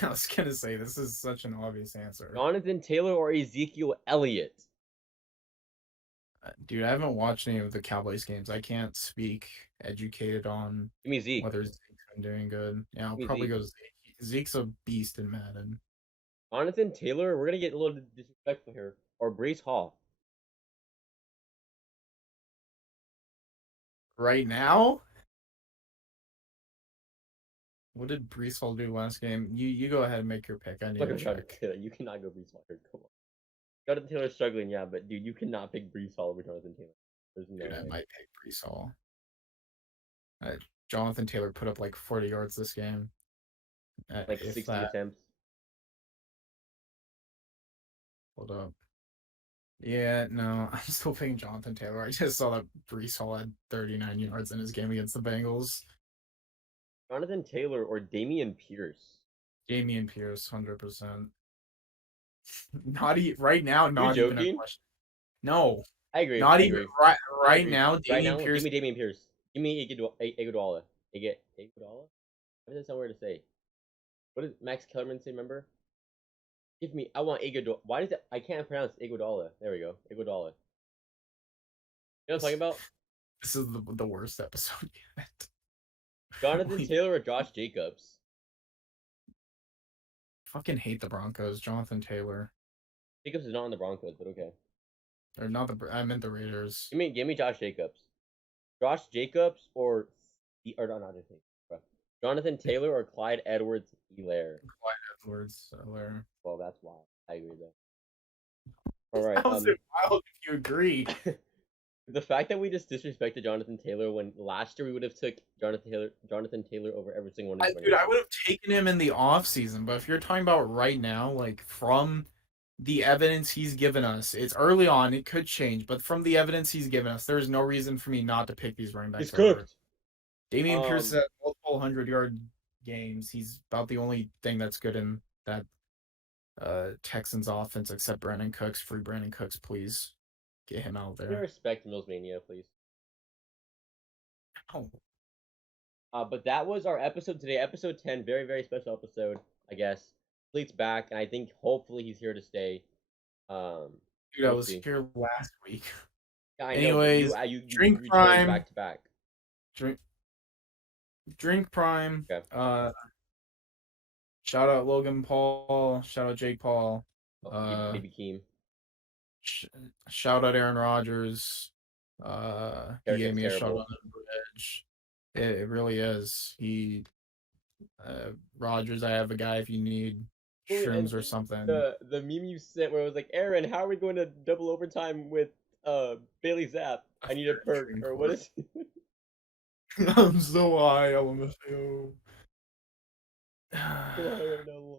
I was gonna say this is such an obvious answer. Jonathan Taylor or Ezekiel Elliott? Dude, I haven't watched any of the Cowboys games. I can't speak educated on whether Zeke's been doing good. Yeah, I'll probably go Zeke. Zeke's a beast in Madden. Jonathan Taylor, we're gonna get a little disrespectful here, or Breece Hall. Right now? What did Breece Hall do last game? You go ahead and make your pick. I need to check. You cannot go Breece Hall. Come on. Jonathan Taylor's struggling, yeah, but dude, you cannot pick Breece Hall over Jonathan Taylor. There's no way. I might pick Breece Hall. Jonathan Taylor put up like 40 yards this game. Like 60 attempts. Hold up. Yeah, no, I'm still picking Jonathan Taylor. I just saw that Breece Hall had 39 yards in his game against the Bengals. Jonathan Taylor or Dameon Pierce? Dameon Pierce, 100%. Right now, not even a question. No. I agree. Not even right now, Dameon Pierce. Give me Dameon Pierce. Give me Iguodala. Iguodala? What does that sound weird to say? What does Max Kellerman say, remember? I want Iguodala. Why does it? I can't pronounce Iguodala. There we go. Iguodala. You know what I'm talking about? This is the worst episode yet. Jonathan Taylor or Josh Jacobs? Fucking hate the Broncos. Jonathan Taylor. Jacobs is not on the Broncos, but okay. Or not I meant the Raiders. Give me Josh Jacobs. Josh Jacobs or not Jonathan Taylor or Clyde Edwards-Helaire? Clyde Edwards-Helaire. Well, that's wild. I agree though. All right. How's it wild if you agree? The fact that we just disrespected Jonathan Taylor when last year we would have took Jonathan Taylor over every single one. Dude, I would have taken him in the offseason, but if you're talking about right now, like from the evidence he's given us, it's early on, it could change, but from the evidence he's given us, there's no reason for me not to pick these running backs. He's cooked. Dameon Pierce has multiple 100-yard games. He's about the only thing that's good in that Texans offense except Brandon Cooks. Free Brandon Cooks, please. Get him out there. Respect Millsmania, please. Oh. But that was our episode today. Episode 10. Very, very special episode, I guess. Sleet's back, and I think hopefully he's here to stay. Dude, I was here last week. Yeah, I Anyways, know, you drink prime. Back to back. Drink prime. Okay. Shout out Logan Paul. Shout out Jake Paul. Baby Keem. Shout out Aaron Rodgers. He gave me a shot on the bridge. It really is. Rodgers, I have a guy if you need shrooms or something. The meme you sent where it was like, Aaron, how are we going to double overtime with Bailey Zapp? I need a perk. Or what is it? I'm so high, LMFAO. Come on, I gotta know more.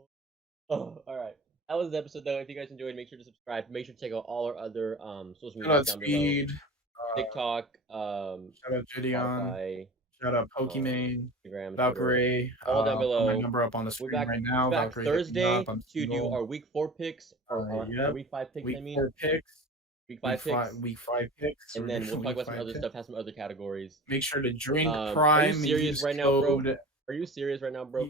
Oh, all right. That was the episode, though. If you guys enjoyed, make sure to subscribe. Make sure to check out all our other social Shout media out down below. Speed. TikTok, Shout out Gideon. Spotify, Shout out Pokimane. Instagram, Twitter, Valkyrie. all down I'll put my below. number up on the We're screen back. right now. We're back Valkyrie, hit me up. Thursday I'm to do single. our week 4 picks, or our Yep. week 5 picks. Week I mean, 4 picks. week 5 picks, Week 5 picks. and We're then doing we'll talk week about some 5 other picks. stuff. Have some other categories. Make sure to drink Are you Prime and serious use right now, bro? code. Are you serious right now, bro?